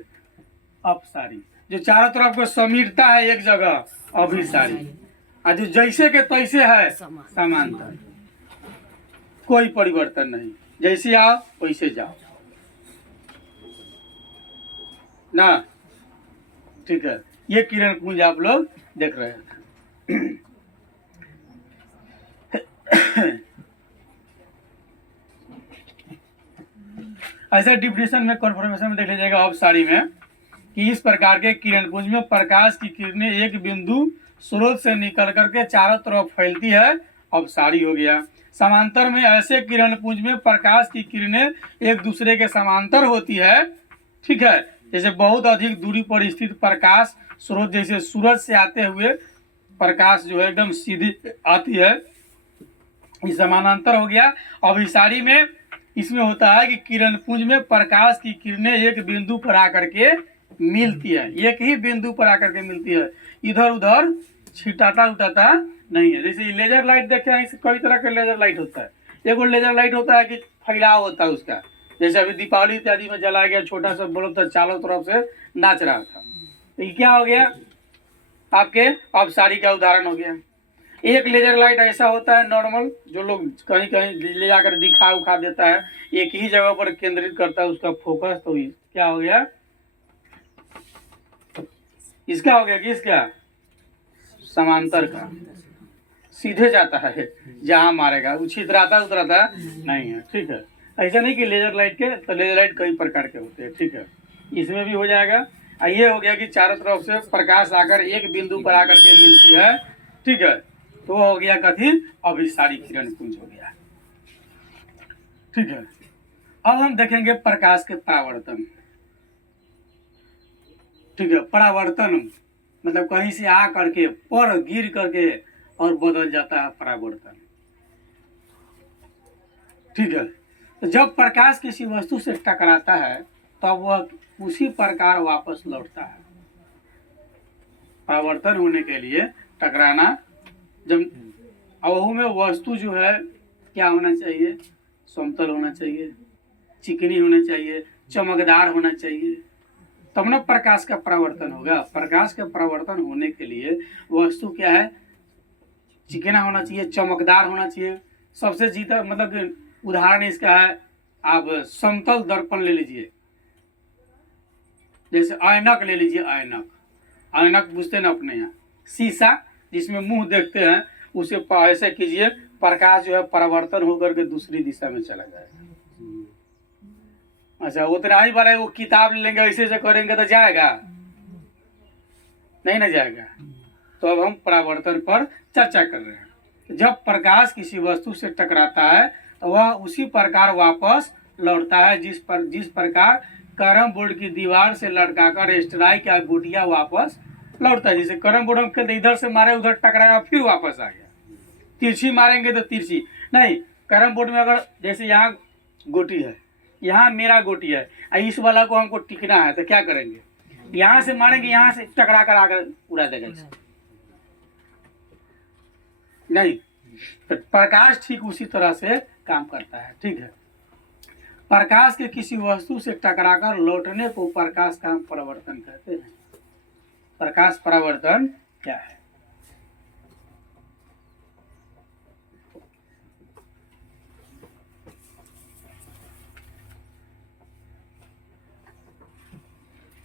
अपसारी, जो चारों तरफ को समीटता है एक जगह अभिसारी, और जो जैसे के तैसे है समांतर। कोई परिवर्तन नहीं, जैसे आओ वैसे जाओ ना, ठीक है। ये किरण पुंज आप लोग देख रहे हैं। ऐसे डिफिनेशन में कन्फर्मेशन में देख लीजिएगा अब साड़ी में कि इस प्रकार के किरण पुंज में प्रकाश की किरणें एक बिंदु स्रोत से निकल करके चारों तरफ फैलती है। अब साड़ी हो गया। समांतर में ऐसे किरण पुंज में प्रकाश की किरणें एक दूसरे के समांतर होती है। ठीक है, जैसे बहुत अधिक दूरी पर स्थित प्रकाश स्रोत जैसे सूरज से आते हुए प्रकाश जो है एकदम सीधी आती है, ये समानांतर हो गया। अब इस साड़ी में इसमें होता है कि किरण पुंज में प्रकाश की किरणें एक बिंदु पर आकर के मिलती है, एक ही बिंदु पर आकर के मिलती है, इधर उधर छिटाता उठाता नहीं है। जैसे लेजर लाइट देखे हैं, कई तरह का लेजर लाइट होता है। एगो लेजर लाइट होता है कि फैलाव होता है उसका, जैसे अभी दीपावली इत्यादि में जलाया गया छोटा सा बल्ब था, चारों तरफ से नाच रहा था, तो ये क्या हो गया आपके अब साड़ी का उदाहरण हो गया। एक लेजर लाइट ऐसा होता है नॉर्मल, जो लोग कहीं कहीं ले जाकर दिखा उखा देता है, एक ही जगह पर केंद्रित करता है उसका फोकस, तो क्या हो गया इसका हो गया कि इसका समांतर का सीधे जाता है, जहां मारेगा वो छितराता उतराता नहीं है। ठीक है, ऐसा नहीं कि लेजर लाइट के, तो लेजर लाइट कई प्रकार के होते हैं। ठीक है, इसमें भी हो जाएगा। ये हो गया कि चारों तरफ से प्रकाश आकर एक बिंदु पर आकर के मिलती है। ठीक है, तो हो गया कथी अब सारी किरण पुंज हो गया। ठीक है, अब हम देखेंगे प्रकाश के परावर्तन। ठीक है, परावर्तन मतलब कहीं से आ करके पर गिर करके और बदल जाता है परावर्तन। ठीक है, तो जब प्रकाश किसी वस्तु से टकराता है तब वह उसी प्रकार वापस लौटता है। परावर्तन होने के लिए टकराना, जब अवहू में वस्तु जो है क्या होना चाहिए, समतल होना चाहिए, चिकनी होना चाहिए, चमकदार होना चाहिए, तब ना प्रकाश का परावर्तन होगा। प्रकाश का परावर्तन होने के लिए वस्तु क्या है, चिकना होना चाहिए, चमकदार होना चाहिए। सबसे जीता मतलब उदाहरण इसका है, आप समतल दर्पण ले लीजिए, जैसे ऐनक ले लीजिए। ऐनक ऐनक बुझते ना अपने यहाँ, शीशा जिसमें मुंह देखते हैं, उसे ऐसे कीजिए, प्रकाश जो है परावर्तन होकर के दूसरी दिशा में चला जाएगा। अच्छा, उतना ही बार वो किताब लेंगे ऐसे से करेंगे तो जाएगा नहीं ना जाएगा। तो अब हम परावर्तन पर चर्चा कर रहे हैं। जब प्रकाश किसी वस्तु से टकराता है तो वह उसी प्रकार वापस लौटता है जिस प्रकार कैरम बोर्ड की दीवार से लटकाकर स्ट्राइक या गोटियां वापस लौटता है। जैसे कैरम बोर्ड हम खेलते इधर से मारे उधर टकराया फिर वापस आ गया, तिरछी मारेंगे तो तिरछी नहीं। कैरम बोर्ड में अगर जैसे यहाँ गोटी है, यहाँ मेरा गोटी है, इस वाला को हमको टिकना है तो क्या करेंगे, यहाँ से मारेंगे, यहाँ से टकरा कर आकर उड़ा देगा नहीं। तो प्रकाश ठीक उसी तरह से काम करता है। ठीक है, प्रकाश के किसी वस्तु से टकराकर लौटने को प्रकाश का हम परावर्तन कहते हैं। प्रकाश परावर्तन क्या है?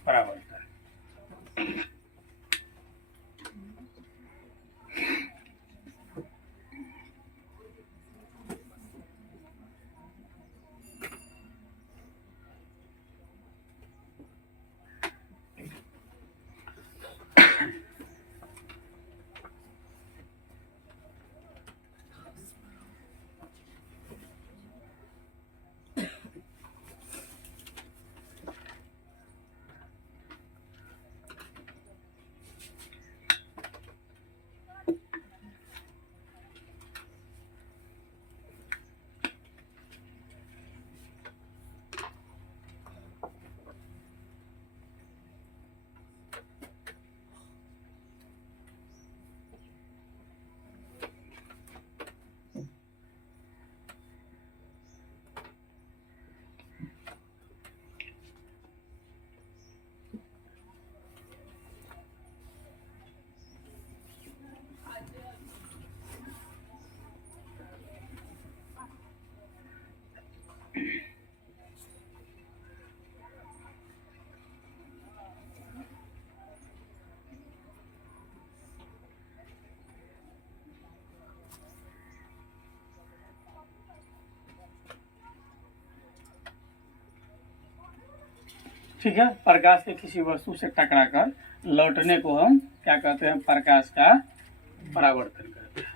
परावर्तन ठीक है। प्रकाश के किसी वस्तु से टकराकर लौटने को हम क्या कहते हैं? प्रकाश का परावर्तन कहते हैं।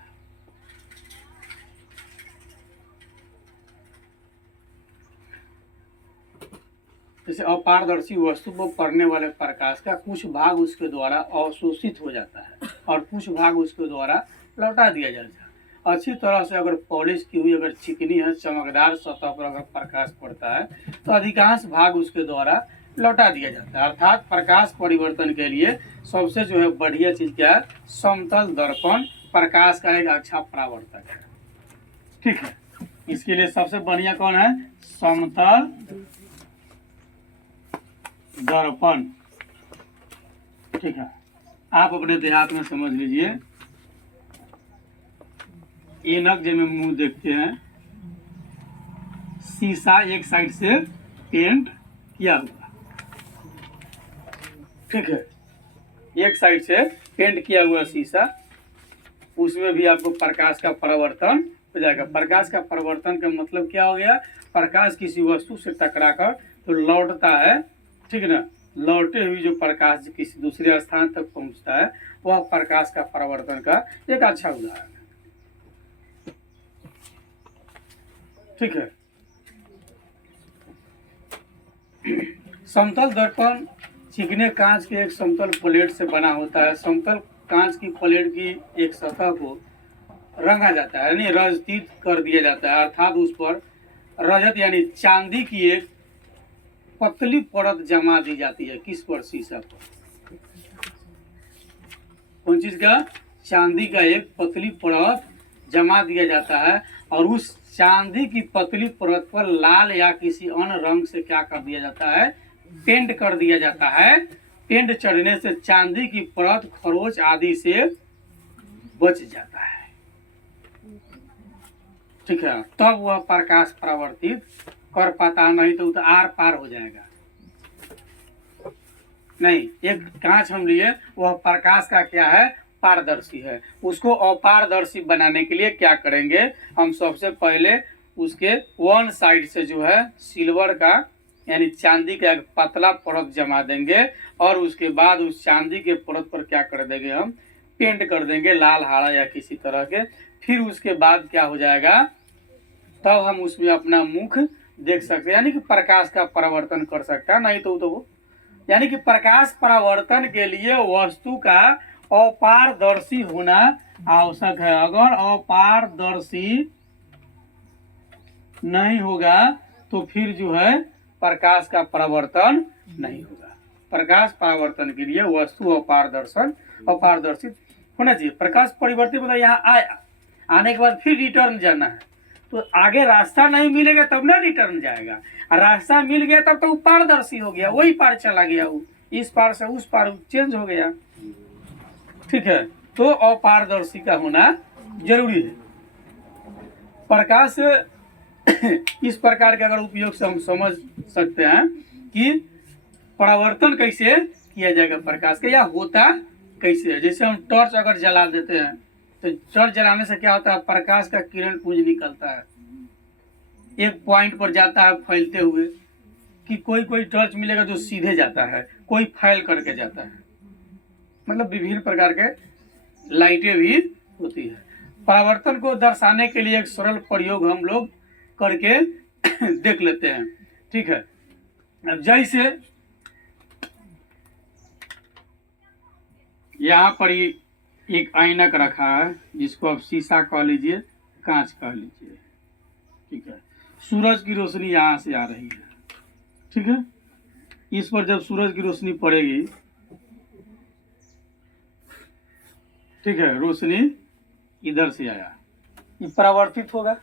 जैसे अपारदर्शी वस्तु पर पड़ने वाले प्रकाश का कुछ भाग उसके द्वारा अवशोषित हो जाता है और कुछ भाग उसके द्वारा लौटा दिया जाता है। अच्छी तरह से अगर पॉलिश की हुई अगर चिकनी है, चमकदार सतह पर अगर प्रकाश पड़ता है तो अधिकांश भाग उसके द्वारा लौटा दिया जाता है। अर्थात प्रकाश परिवर्तन के लिए सबसे जो है बढ़िया चीज क्या है? समतल दर्पण प्रकाश का एक अच्छा परावर्तक है। ठीक है, इसके लिए सबसे बढ़िया कौन है? समतल दर्पण। ठीक है, आप अपने देहात में समझ लीजिए, ऐनक में मुंह देखते हैं, शीशा एक साइड से पेंट किया हुआ, ठीक है, एक साइड से पेंट किया हुआ शीशा, उसमें भी आपको प्रकाश का परावर्तन हो जाएगा। प्रकाश का परावर्तन का मतलब क्या हो गया? प्रकाश किसी वस्तु से टकराकर तो लौटता है, ठीक है ना, लौटे हुई जो प्रकाश किसी दूसरे स्थान तक पहुंचता है वह प्रकाश का परावर्तन का एक अच्छा उदाहरण है। ठीक है, समतल दर्पण चिकने कांच के एक समतल प्लेट से बना होता है। समतल कांच की प्लेट की एक सतह को रंगा जाता है, यानी रजतीत कर दिया जाता है, अर्थात उस पर रजत यानी चांदी की एक पतली परत जमा दी जाती है। किस पर? शीशा पर। कौन चीज का? चांदी का एक पतली परत जमा दिया जाता है और उस चांदी की पतली परत पर लाल या किसी अन्य रंग से क्या कर दिया जाता है? पेंट कर दिया जाता है। पेंट चढ़ने से चांदी की परत खरोच आदि से बच जाता है। ठीक है, तब वह प्रकाश परावर्तित कर पाता, नहीं तो आर पार हो जाएगा। नहीं, एक कांच हम लिए, वह प्रकाश का क्या है? पारदर्शी है। उसको अपारदर्शी बनाने के लिए क्या करेंगे? हम सबसे पहले उसके वन साइड से जो है सिल्वर का यानी चांदी का एक पतला परत जमा देंगे और उसके बाद उस चांदी के परत पर क्या कर देंगे? हम पेंट कर देंगे लाल हाड़ा या किसी तरह के। फिर उसके बाद क्या हो जाएगा? तब हम उसमें अपना मुख देख सकते हैं, यानी कि प्रकाश का परावर्तन कर सकता है। नहीं तो वो यानी कि प्रकाश परावर्तन के लिए वस्तु का अपारदर्शी होना आवश्यक है। अगर अपारदर्शी नहीं होगा तो फिर जो है प्रकाश का परावर्तन नहीं होगा। प्रकाश परावर्तन के लिए वस्तु अपारदर्शित होना चाहिए। प्रकाश परिवर्तित मतलब यहाँ आने के बाद फिर रिटर्न जाना है, तो आगे रास्ता नहीं मिलेगा तब ना रिटर्न जाएगा। रास्ता मिल गया तब तो पारदर्शी हो गया, वही पार चला गया, वो इस पार से उस पार चेंज हो गया। ठीक है, तो अपारदर्शी का होना जरूरी है। प्रकाश इस प्रकार के अगर उपयोग से हम समझ सकते हैं कि परावर्तन कैसे किया जाएगा प्रकाश का, या होता कैसे है। जैसे हम टॉर्च अगर जला देते हैं तो टॉर्च जलाने से क्या होता है? प्रकाश का किरण पुंज निकलता है, एक पॉइंट पर जाता है फैलते हुए, कि कोई टॉर्च मिलेगा जो सीधे जाता है, कोई फैल करके जाता है। मतलब विभिन्न प्रकार के लाइटें भी होती है। परावर्तन को दर्शाने के लिए एक सरल प्रयोग हम लोग करके देख लेते हैं। ठीक है, अब जैसे यहाँ पर एक ऐनक रखा है जिसको आप शीशा कह लीजिए, कांच कह लीजिए। ठीक है, सूरज की रोशनी यहाँ से आ रही है। ठीक है, इस पर जब सूरज की रोशनी पड़ेगी, ठीक है, रोशनी इधर से आया, ये परावर्तित होगा,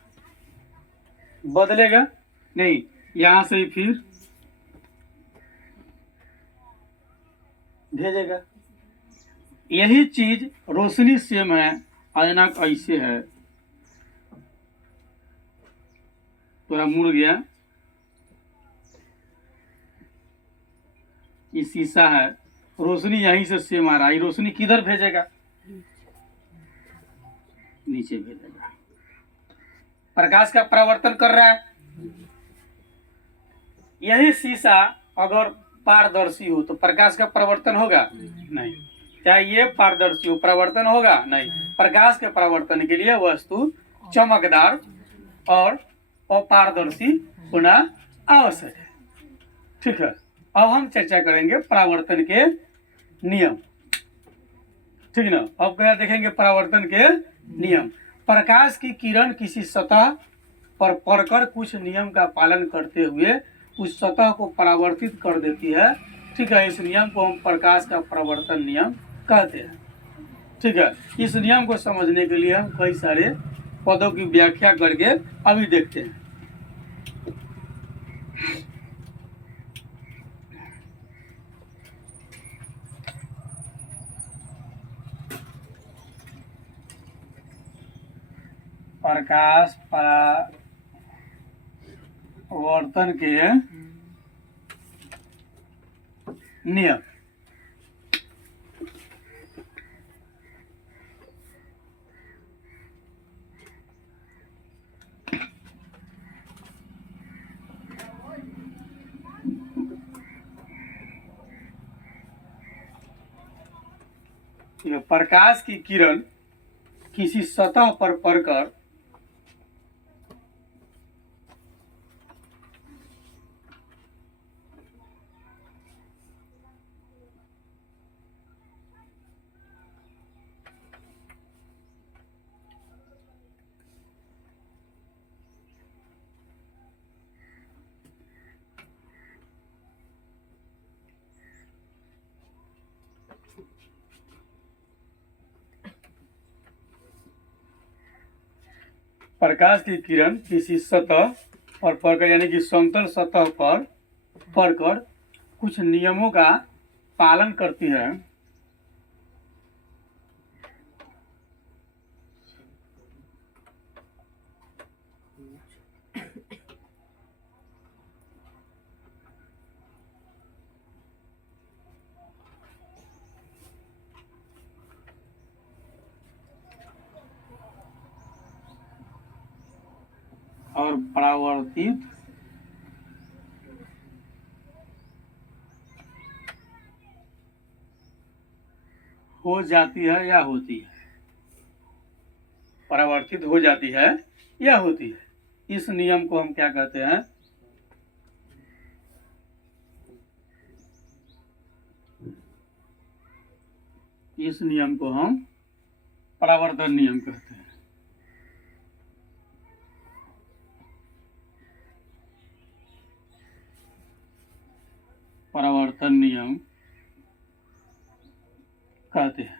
बदलेगा नहीं, यहाँ से ही फिर भेजेगा। यही चीज रोशनी सेम है, ऐनक ऐसे है, थोड़ा मुड़ गया, ये शीशा है, रोशनी यहीं से सेम आ रहा है, रोशनी किधर भेजेगा? नीचे भेजेगा। प्रकाश का परावर्तन कर रहा है। यही शीशा अगर पारदर्शी हो तो प्रकाश का परावर्तन होगा नहीं। चाहे ये पारदर्शी हो परावर्तन होगा नहीं। प्रकाश के परावर्तन के लिए वस्तु चमकदार और अपारदर्शी होना आवश्यक है। ठीक है, अब हम चर्चा करेंगे परावर्तन के नियम। ठीक ना, अब क्या देखेंगे परावर्तन के नियम। प्रकाश की किरण किसी सतह पर पड़कर कुछ नियम का पालन करते हुए उस सतह को परावर्तित कर देती है। ठीक है, इस नियम को हम प्रकाश का परावर्तन नियम कहते हैं। ठीक है, इस नियम को समझने के लिए हम कई सारे पदों की व्याख्या करके अभी देखते हैं। प्रकाश परावर्तन के नियम। प्रकाश की किरण किसी सतह पर पड़कर प्रकाश की किरण किसी सतह पर पड़कर यानी कि समतल सतह पर पड़कर कुछ नियमों का पालन करती है। और परावर्तित हो जाती है या होती है। परावर्तित हो जाती है या होती है। इस नियम को हम क्या कहते हैं? इस नियम को हम परावर्तन नियम कहते हैं। परावर्तन नियम कहते हैं।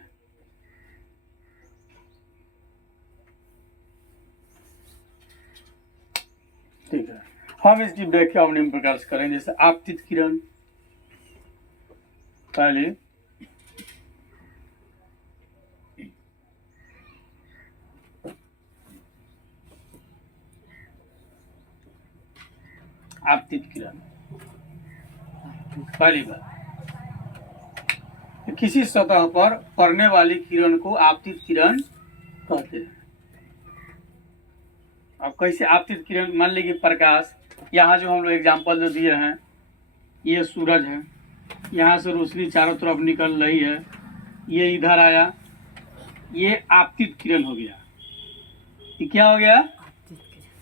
ठीक है, हम इसकी व्याख्या निम्न प्रकार से करेंगे। जैसे आपतित किरण, पहले आपतित किरण, पहली बात किसी सतह पर पड़ने वाली किरण को आपतित किरण कहते हैं। अब कैसे आपतित किरण? मान लीजिए प्रकाश, यहाँ जो हम लोग एग्जाम्पल जो दिए हैं, ये सूरज है, यहाँ से रोशनी चारों तरफ निकल रही है, ये इधर आया, ये आपतित किरण हो गया। ये क्या हो गया?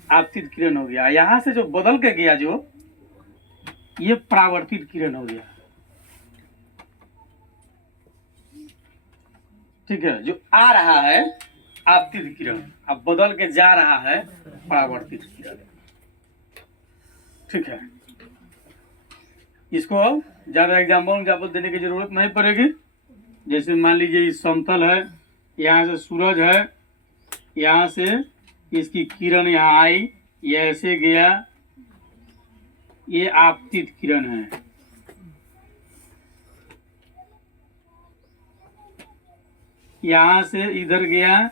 आपतित किरण हो गया। यहाँ से जो बदल के गया जो, ये परावर्तित किरण हो गया। ठीक है, जो आ रहा है आपतित किरण, अब बदल के जा रहा है परावर्तित किरण। ठीक है, इसको ज्यादा एग्जाम्पल देने की जरूरत नहीं पड़ेगी। जैसे मान लीजिए इस समतल है, यहाँ से सूरज है, यहाँ से इसकी किरण यहाँ आई, ये ऐसे गया, ये आपतित किरण है। यहाँ से इधर गया,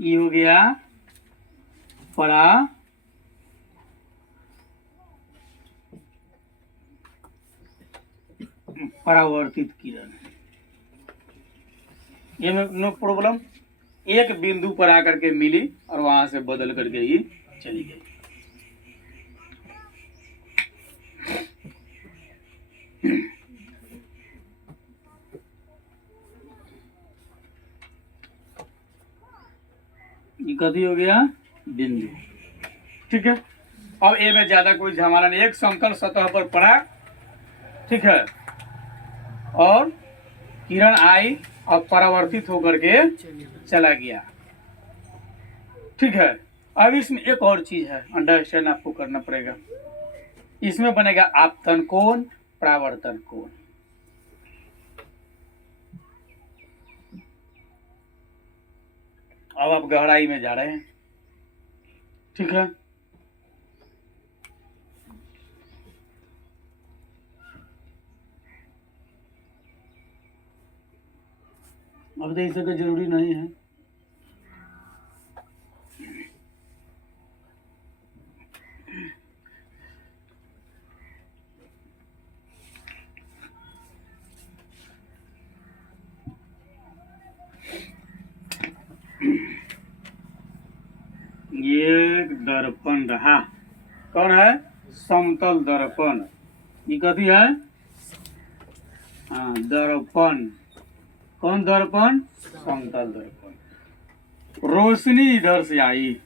ये हो गया परावर्तित किरण। ये नो प्रॉब्लम, एक बिंदु पर आकर के मिली और वहां से बदल करके ही चली गई। कथी हो गया, बिंदु। ठीक है, अब ए में ज्यादा कोई झमेला नहीं, एक समतल सतह पर पड़ा, ठीक है, और किरण आई और परावर्तित होकर के चला गया। ठीक है, अब इसमें एक और चीज है, अंडरस्टैंड आपको करना पड़ेगा। इसमें बनेगा आपतन कोण, परावर्तन कोण। अब आप गहराई में जा रहे हैं। ठीक है, अब तो इसे कोई जरूरी नहीं है। ये दर्पण रहा, कौन है, समतल दर्पण। ये कथी है, हाँ दर्पण। कौन दर्पण, समतल दर्पण। रोशनी इधर से आई,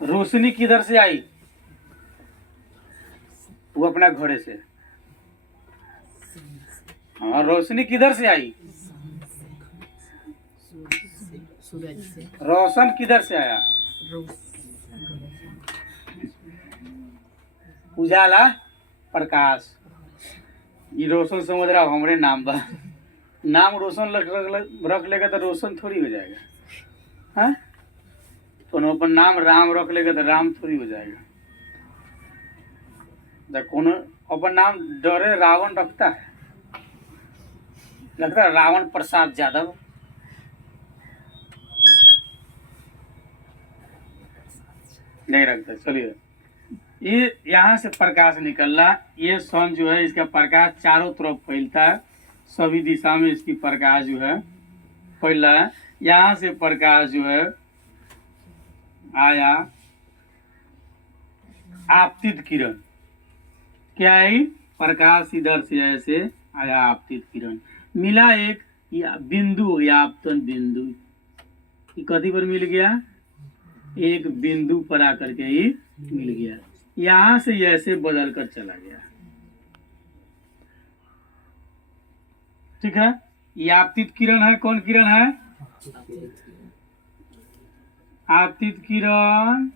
रोशनी किधर से आई, वो अपना घोड़े से। हाँ, रोशनी किधर से आई, सूरज से। रोशन किधर से आया, उजाला, प्रकाश। ये रोशन समझ रहा हमरे नाम बा, नाम रोशन रख लेगा तो रोशन थोड़ी हो जाएगा। हाँ, तो अपन नाम राम रख लेगा तो राम थोड़ी हो जाएगा। कोनो अपन नाम डरे रावण रखता है, लगता है रावण प्रसाद यादव। नहीं रखता। चलिए, ये यहाँ से प्रकाश निकलना, ये सन जो है इसका प्रकाश चारों तरफ फैलता है, सभी दिशा में इसकी प्रकाश जो है फैल रहा है। यहाँ से प्रकाश जो है आया, आपतित किरण। क्या है, प्रकाश इधर से ऐसे आया, आपतित किरण मिला, एक बिंदु हो गया, आपतन बिंदु। ये कथी पर मिल गया, एक बिंदु पर आकर के ही मिल गया, यहां से ऐसे बदल कर चला गया। ठीक है, ये आपतित किरण है। कौन किरण है, आपतित किरण।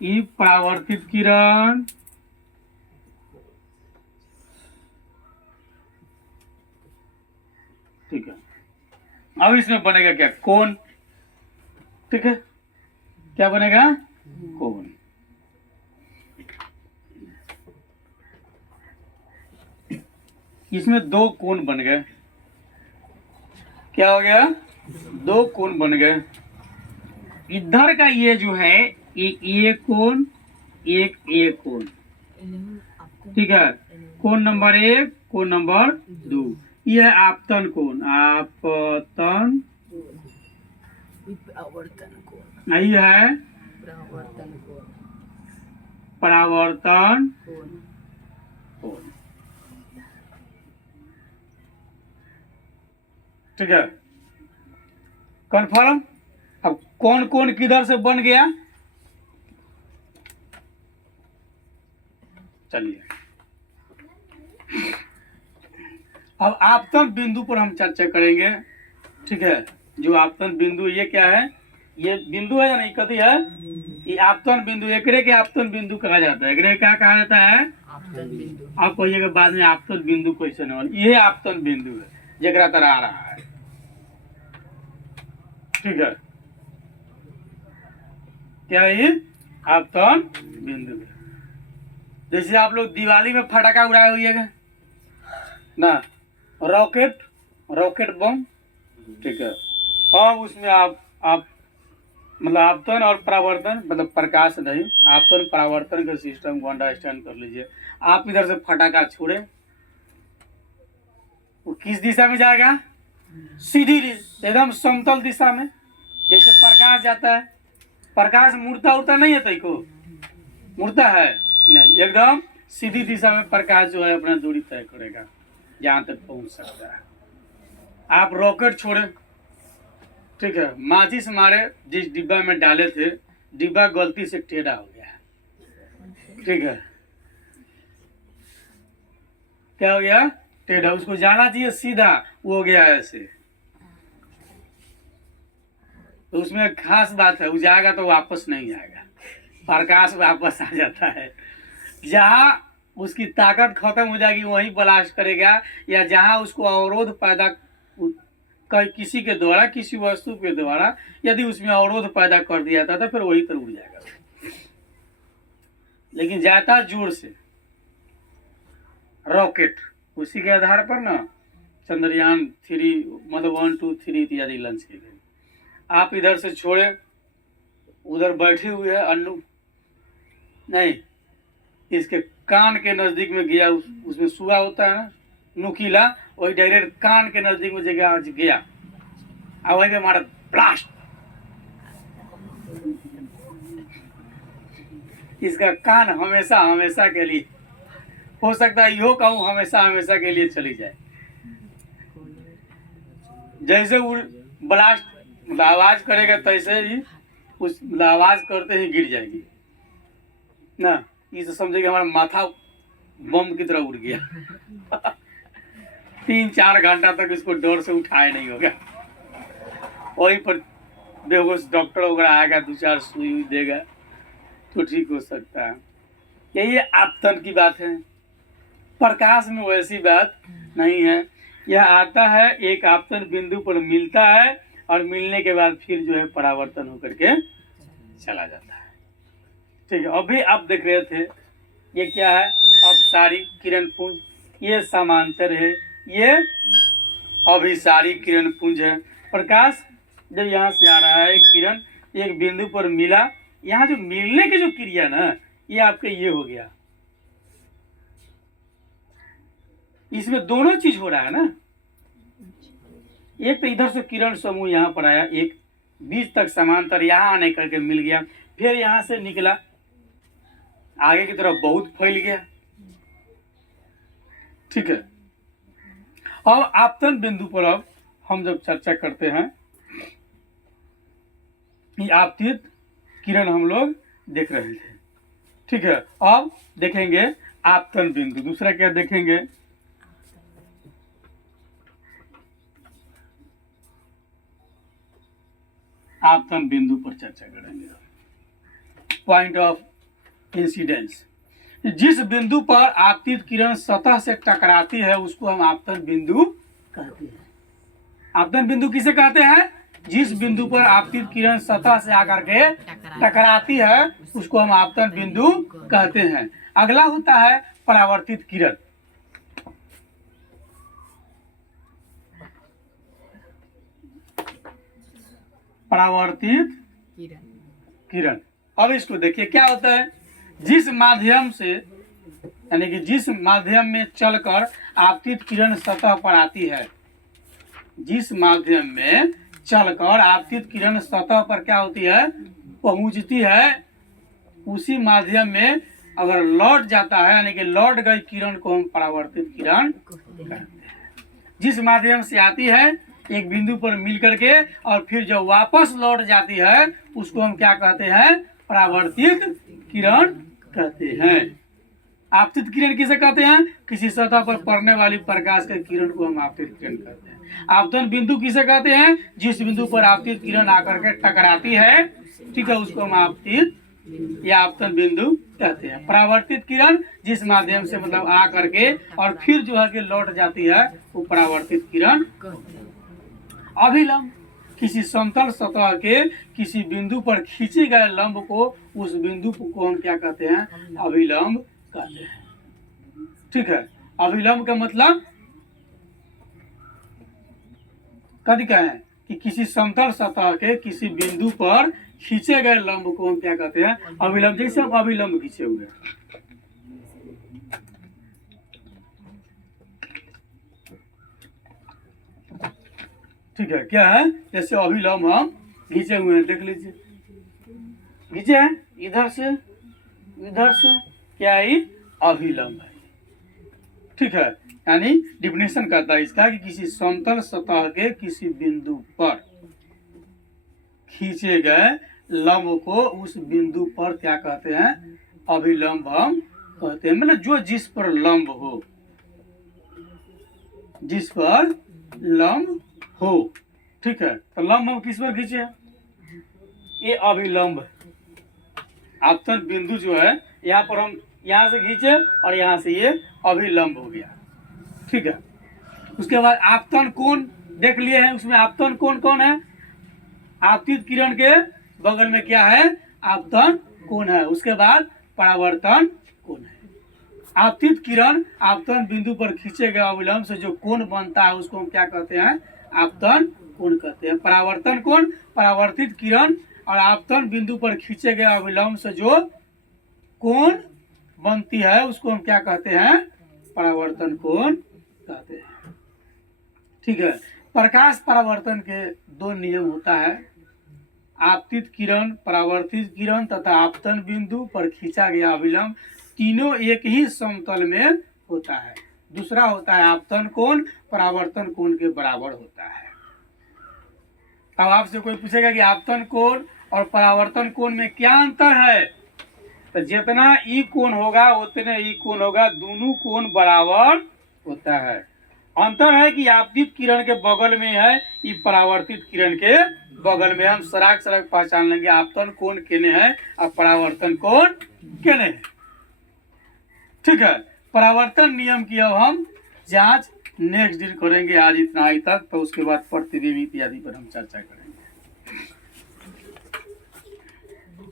ये परावर्तित किरण। ठीक है, अब इसमें बनेगा क्या, कोण। ठीक है, क्या बनेगा, कोण। इसमें दो कोण बन गए। क्या हो गया, दो कोण बन गए। इधर का ये जो है एक ये कोण, एक ये कोण। ठीक है, कोण नंबर 1, कोण नंबर 2। ये है आपतन कोण, आपतन। परावर्तन कोण, नहीं है परावर्तन कोण, परावर्तन कोण। कोण। ठीक है, कंफर्म। अब कौन कौन किधर से बन गया, चलिए अब आपतन बिंदु पर हम चर्चा करेंगे। ठीक है, जो आपतन बिंदु, ये क्या है, ये बिंदु है या नहीं, कथी है, ये आपतन बिंदु। एकरे के आपतन बिंदु कहा जाता है। एकरे क्या कहा जाता है, आपतन बिंदु। आप कहिएगा बाद में आपतन बिंदु क्वेश्चन हो, ये आपतन बिंदु है जगरा तरह आ रहा है। ठीक है, क्या है ये, आपतन बिंदु है। जैसे आप लोग दिवाली में फटाका उड़ाए हुए ना, रॉकेट, रॉकेट बम। ठीक है, अब उसमें आप मतलब आपतन और परावर्तन, मतलब प्रकाश नहीं, आपतन परावर्तन के सिस्टम को अंडरस्टैंड कर लीजिए। आप इधर से फटाका छोड़े, वो किस दिशा में जाएगा, सीधी एकदम समतल दिशा में। जैसे प्रकाश जाता है, प्रकाश मुड़ता उड़ता नहीं है, तई को मुड़ता है नहीं, एकदम सीधी दिशा में प्रकाश जो है अपना दूरी तय करेगा, जहां तक पहुंच सकता है। आप रॉकेट छोड़े, ठीक है, माचिस हमारे जिस डिब्बा में डाले थे, डिब्बा गलती से टेढ़ा हो गया। ठीक है, क्या हो गया? टेढ़ा। उसको जाना चाहिए सीधा, वो हो गया ऐसे। तो उसमें एक खास बात है, वो जाएगा तो वापस नहीं आएगा, प्रकाश वापस आ जाता है। जहाँ उसकी ताकत खत्म हो जाएगी वहीं ब्लास्ट करेगा, या जहाँ उसको अवरोध पैदा किसी के द्वारा, किसी वस्तु के द्वारा यदि उसमें अवरोध पैदा कर दिया जाता तो फिर वही पर उड़ जाएगा। लेकिन जाता जोर से रॉकेट, उसी के आधार पर ना चंद्रयान 3 मतलब 1 2 3 इत्यादि लॉन्च किए गए। आप इधर से छोड़े, उधर बैठी हुई है अन्नू, नहीं, इसके कान के नजदीक में गया, उसमें सुआ होता है ना नुकीला, वही डायरेक्ट कान के नजदीक में जगह गया और वहीं पे मारा ब्लास्ट। इसका कान हमेशा हमेशा के लिए, हो सकता है यो कहूँ हमेशा हमेशा के लिए चली जाए। जैसे वो ब्लास्ट आवाज करेगा तैसे ही उस आवाज करते ही गिर जाएगी ना, ये तो समझेगा हमारा माथा बम की तरह उड़ गया। 3-4 घंटा तक इसको डर से उठाया नहीं होगा। वहीं पर बेहोश डॉक्टर वगैरह आएगा, 2-4 सुई देगा तो ठीक हो सकता है। यही आपतन की बात है। प्रकाश में वैसी बात नहीं है। यह आता है, एक आपतन बिंदु पर मिलता है और मिलने के बाद फिर जो है परावर्तन होकर के चला जाता है। ठीक है, अभी आप देख रहे थे ये क्या है? अपसारी किरण पुंज, ये समांतर है, ये अभिसारी किरण पुंज है। प्रकाश जब यहाँ से आ रहा है, किरण एक बिंदु पर मिला, यहाँ जो मिलने की जो क्रिया ना, ये आपके ये हो गया, इसमें दोनों चीज हो रहा है ना। एक तो इधर से किरण समूह यहाँ पर आया, एक बीच तक समांतर यहाँ आने करके मिल गया, फिर यहाँ से निकला आगे की तरफ बहुत फैल गया। ठीक है, अब आपतन बिंदु पर अब हम जब चर्चा करते हैं, ये आपतित किरण हम लोग देख रहे थे। ठीक है, अब देखेंगे आपतन बिंदु। दूसरा क्या देखेंगे? आपतन बिंदु पर चर्चा करेंगे। पॉइंट ऑफ इंसिडेंस, जिस बिंदु पर आपतित किरण सतह से टकराती है उसको हम आपतन बिंदु कहते हैं। आपतन बिंदु किसे कहते हैं? जिस बिंदु पर आपतित किरण सतह से आकर के टकराती है उसको हम आपतन बिंदु कहते हैं। अगला होता है परावर्तित किरण। परावर्तित किरण, अब इसको देखिए क्या होता है। जिस माध्यम से, यानी कि जिस माध्यम में चलकर आपतित किरण सतह पर आती है, जिस माध्यम में चलकर आपतित किरण सतह पर क्या होती है? पहुंचती है, उसी माध्यम में अगर लौट जाता है, यानी कि लौट गई किरण को हम परावर्तित किरण कहते हैं। जिस माध्यम से आती है एक बिंदु पर मिल करके और फिर जब वापस लौट जाती है उसको हम क्या कहते हैं? परावर्तित किरण कहते हैं। आपतित किरण किसे कहते हैं? किसी सतह पर पड़ने वाली प्रकाश के किरण को हम आपतित किरण कहते हैं। आपतन बिंदु किसे कहते हैं? जिस बिंदु पर आपतित किरण आकर के टकराती है, ठीक है, उसको हम आपतित या आपतन बिंदु कहते हैं। परावर्तित किरण जिस माध्यम से मतलब आ करके और फिर जो है कि लौट जाती है वो परावर्तित किरण। अभिलंब, किसी समतल सतह के किसी बिंदु पर खींचे गए लंब को, उस बिंदु को हम क्या कहते हैं? अभिलंब कहते हैं। ठीक है, अभिलंब का मतलब कभी कहें कि किसी समतल सतह के किसी बिंदु पर खींचे गए लंब को हम क्या कहते हैं? अभिलंब। जैसे हम अभिलंब खींचे हुए, ठीक है, क्या है? जैसे अभिलंब हम खींचे हुए हैं, देख लीजिए, खींचे हैं इधर से क्या है? अभिलंब है। ठीक है, यानी डिफिनेशन कहता है इसका कि किसी समतल सतह के किसी बिंदु पर खींचे गए लंब को उस बिंदु पर क्या कहते हैं, अभिलंब हम कहते हैं। मतलब जो जिस पर लंब हो, जिस पर लंब हो, ठीक है। तो लंब हम किस पर खींचे, ये अभिलंब है। आपतन बिंदु जो है यहाँ पर हम यहाँ से खींचे और यहाँ से ये अभिलंब हो गया, ठीक है। उसके बाद आपतन कोण देख लिए हैं, उसमें आपतन कोण कौन है, आपतित किरण के बगल में क्या है, आपतन कोण है। उसके बाद परावर्तन कोण है। आपतित किरण आपतन बिंदु पर खींचे गए अभिलंब से जो कोण बनता है उसको हम क्या कहते हैं, आपतन कोण कहते हैं। परावर्तन कोण परावर्तित किरण और आपतन बिंदु पर खींचे गए अभिलंब से जो कोण बनती है उसको हम क्या कहते हैं, परावर्तन कोण कहते हैं, ठीक है। प्रकाश परावर्तन के दो नियम होता है, आपतित किरण, परावर्तित किरण तथा आपतन बिंदु पर खींचा गया अभिलंब, तीनों एक ही समतल में होता है। दूसरा होता है आपतन कोण परावर्तन कोण के बराबर होता है। अब आपसे कोई पूछेगा कि आपतन कोण और परावर्तन कोण में क्या अंतर है, तो जितना ई कोण होगा उतने ई कोण होगा, दोनों कोण बराबर होता है। अंतर है कि आपतित किरण के बगल में है, ये परावर्तित किरण के बगल में। हम सराग सराग पहचान लेंगे आपतन कोण केने है और परावर्तन कोण केने है, ठीक है। परावर्तन नियम की अब हम जांच नेक्स्ट दिन करेंगे। आज इतना ही तक, तो उसके बाद प्रतिबिंब इत्यादि पर हम चर्चा करेंगे।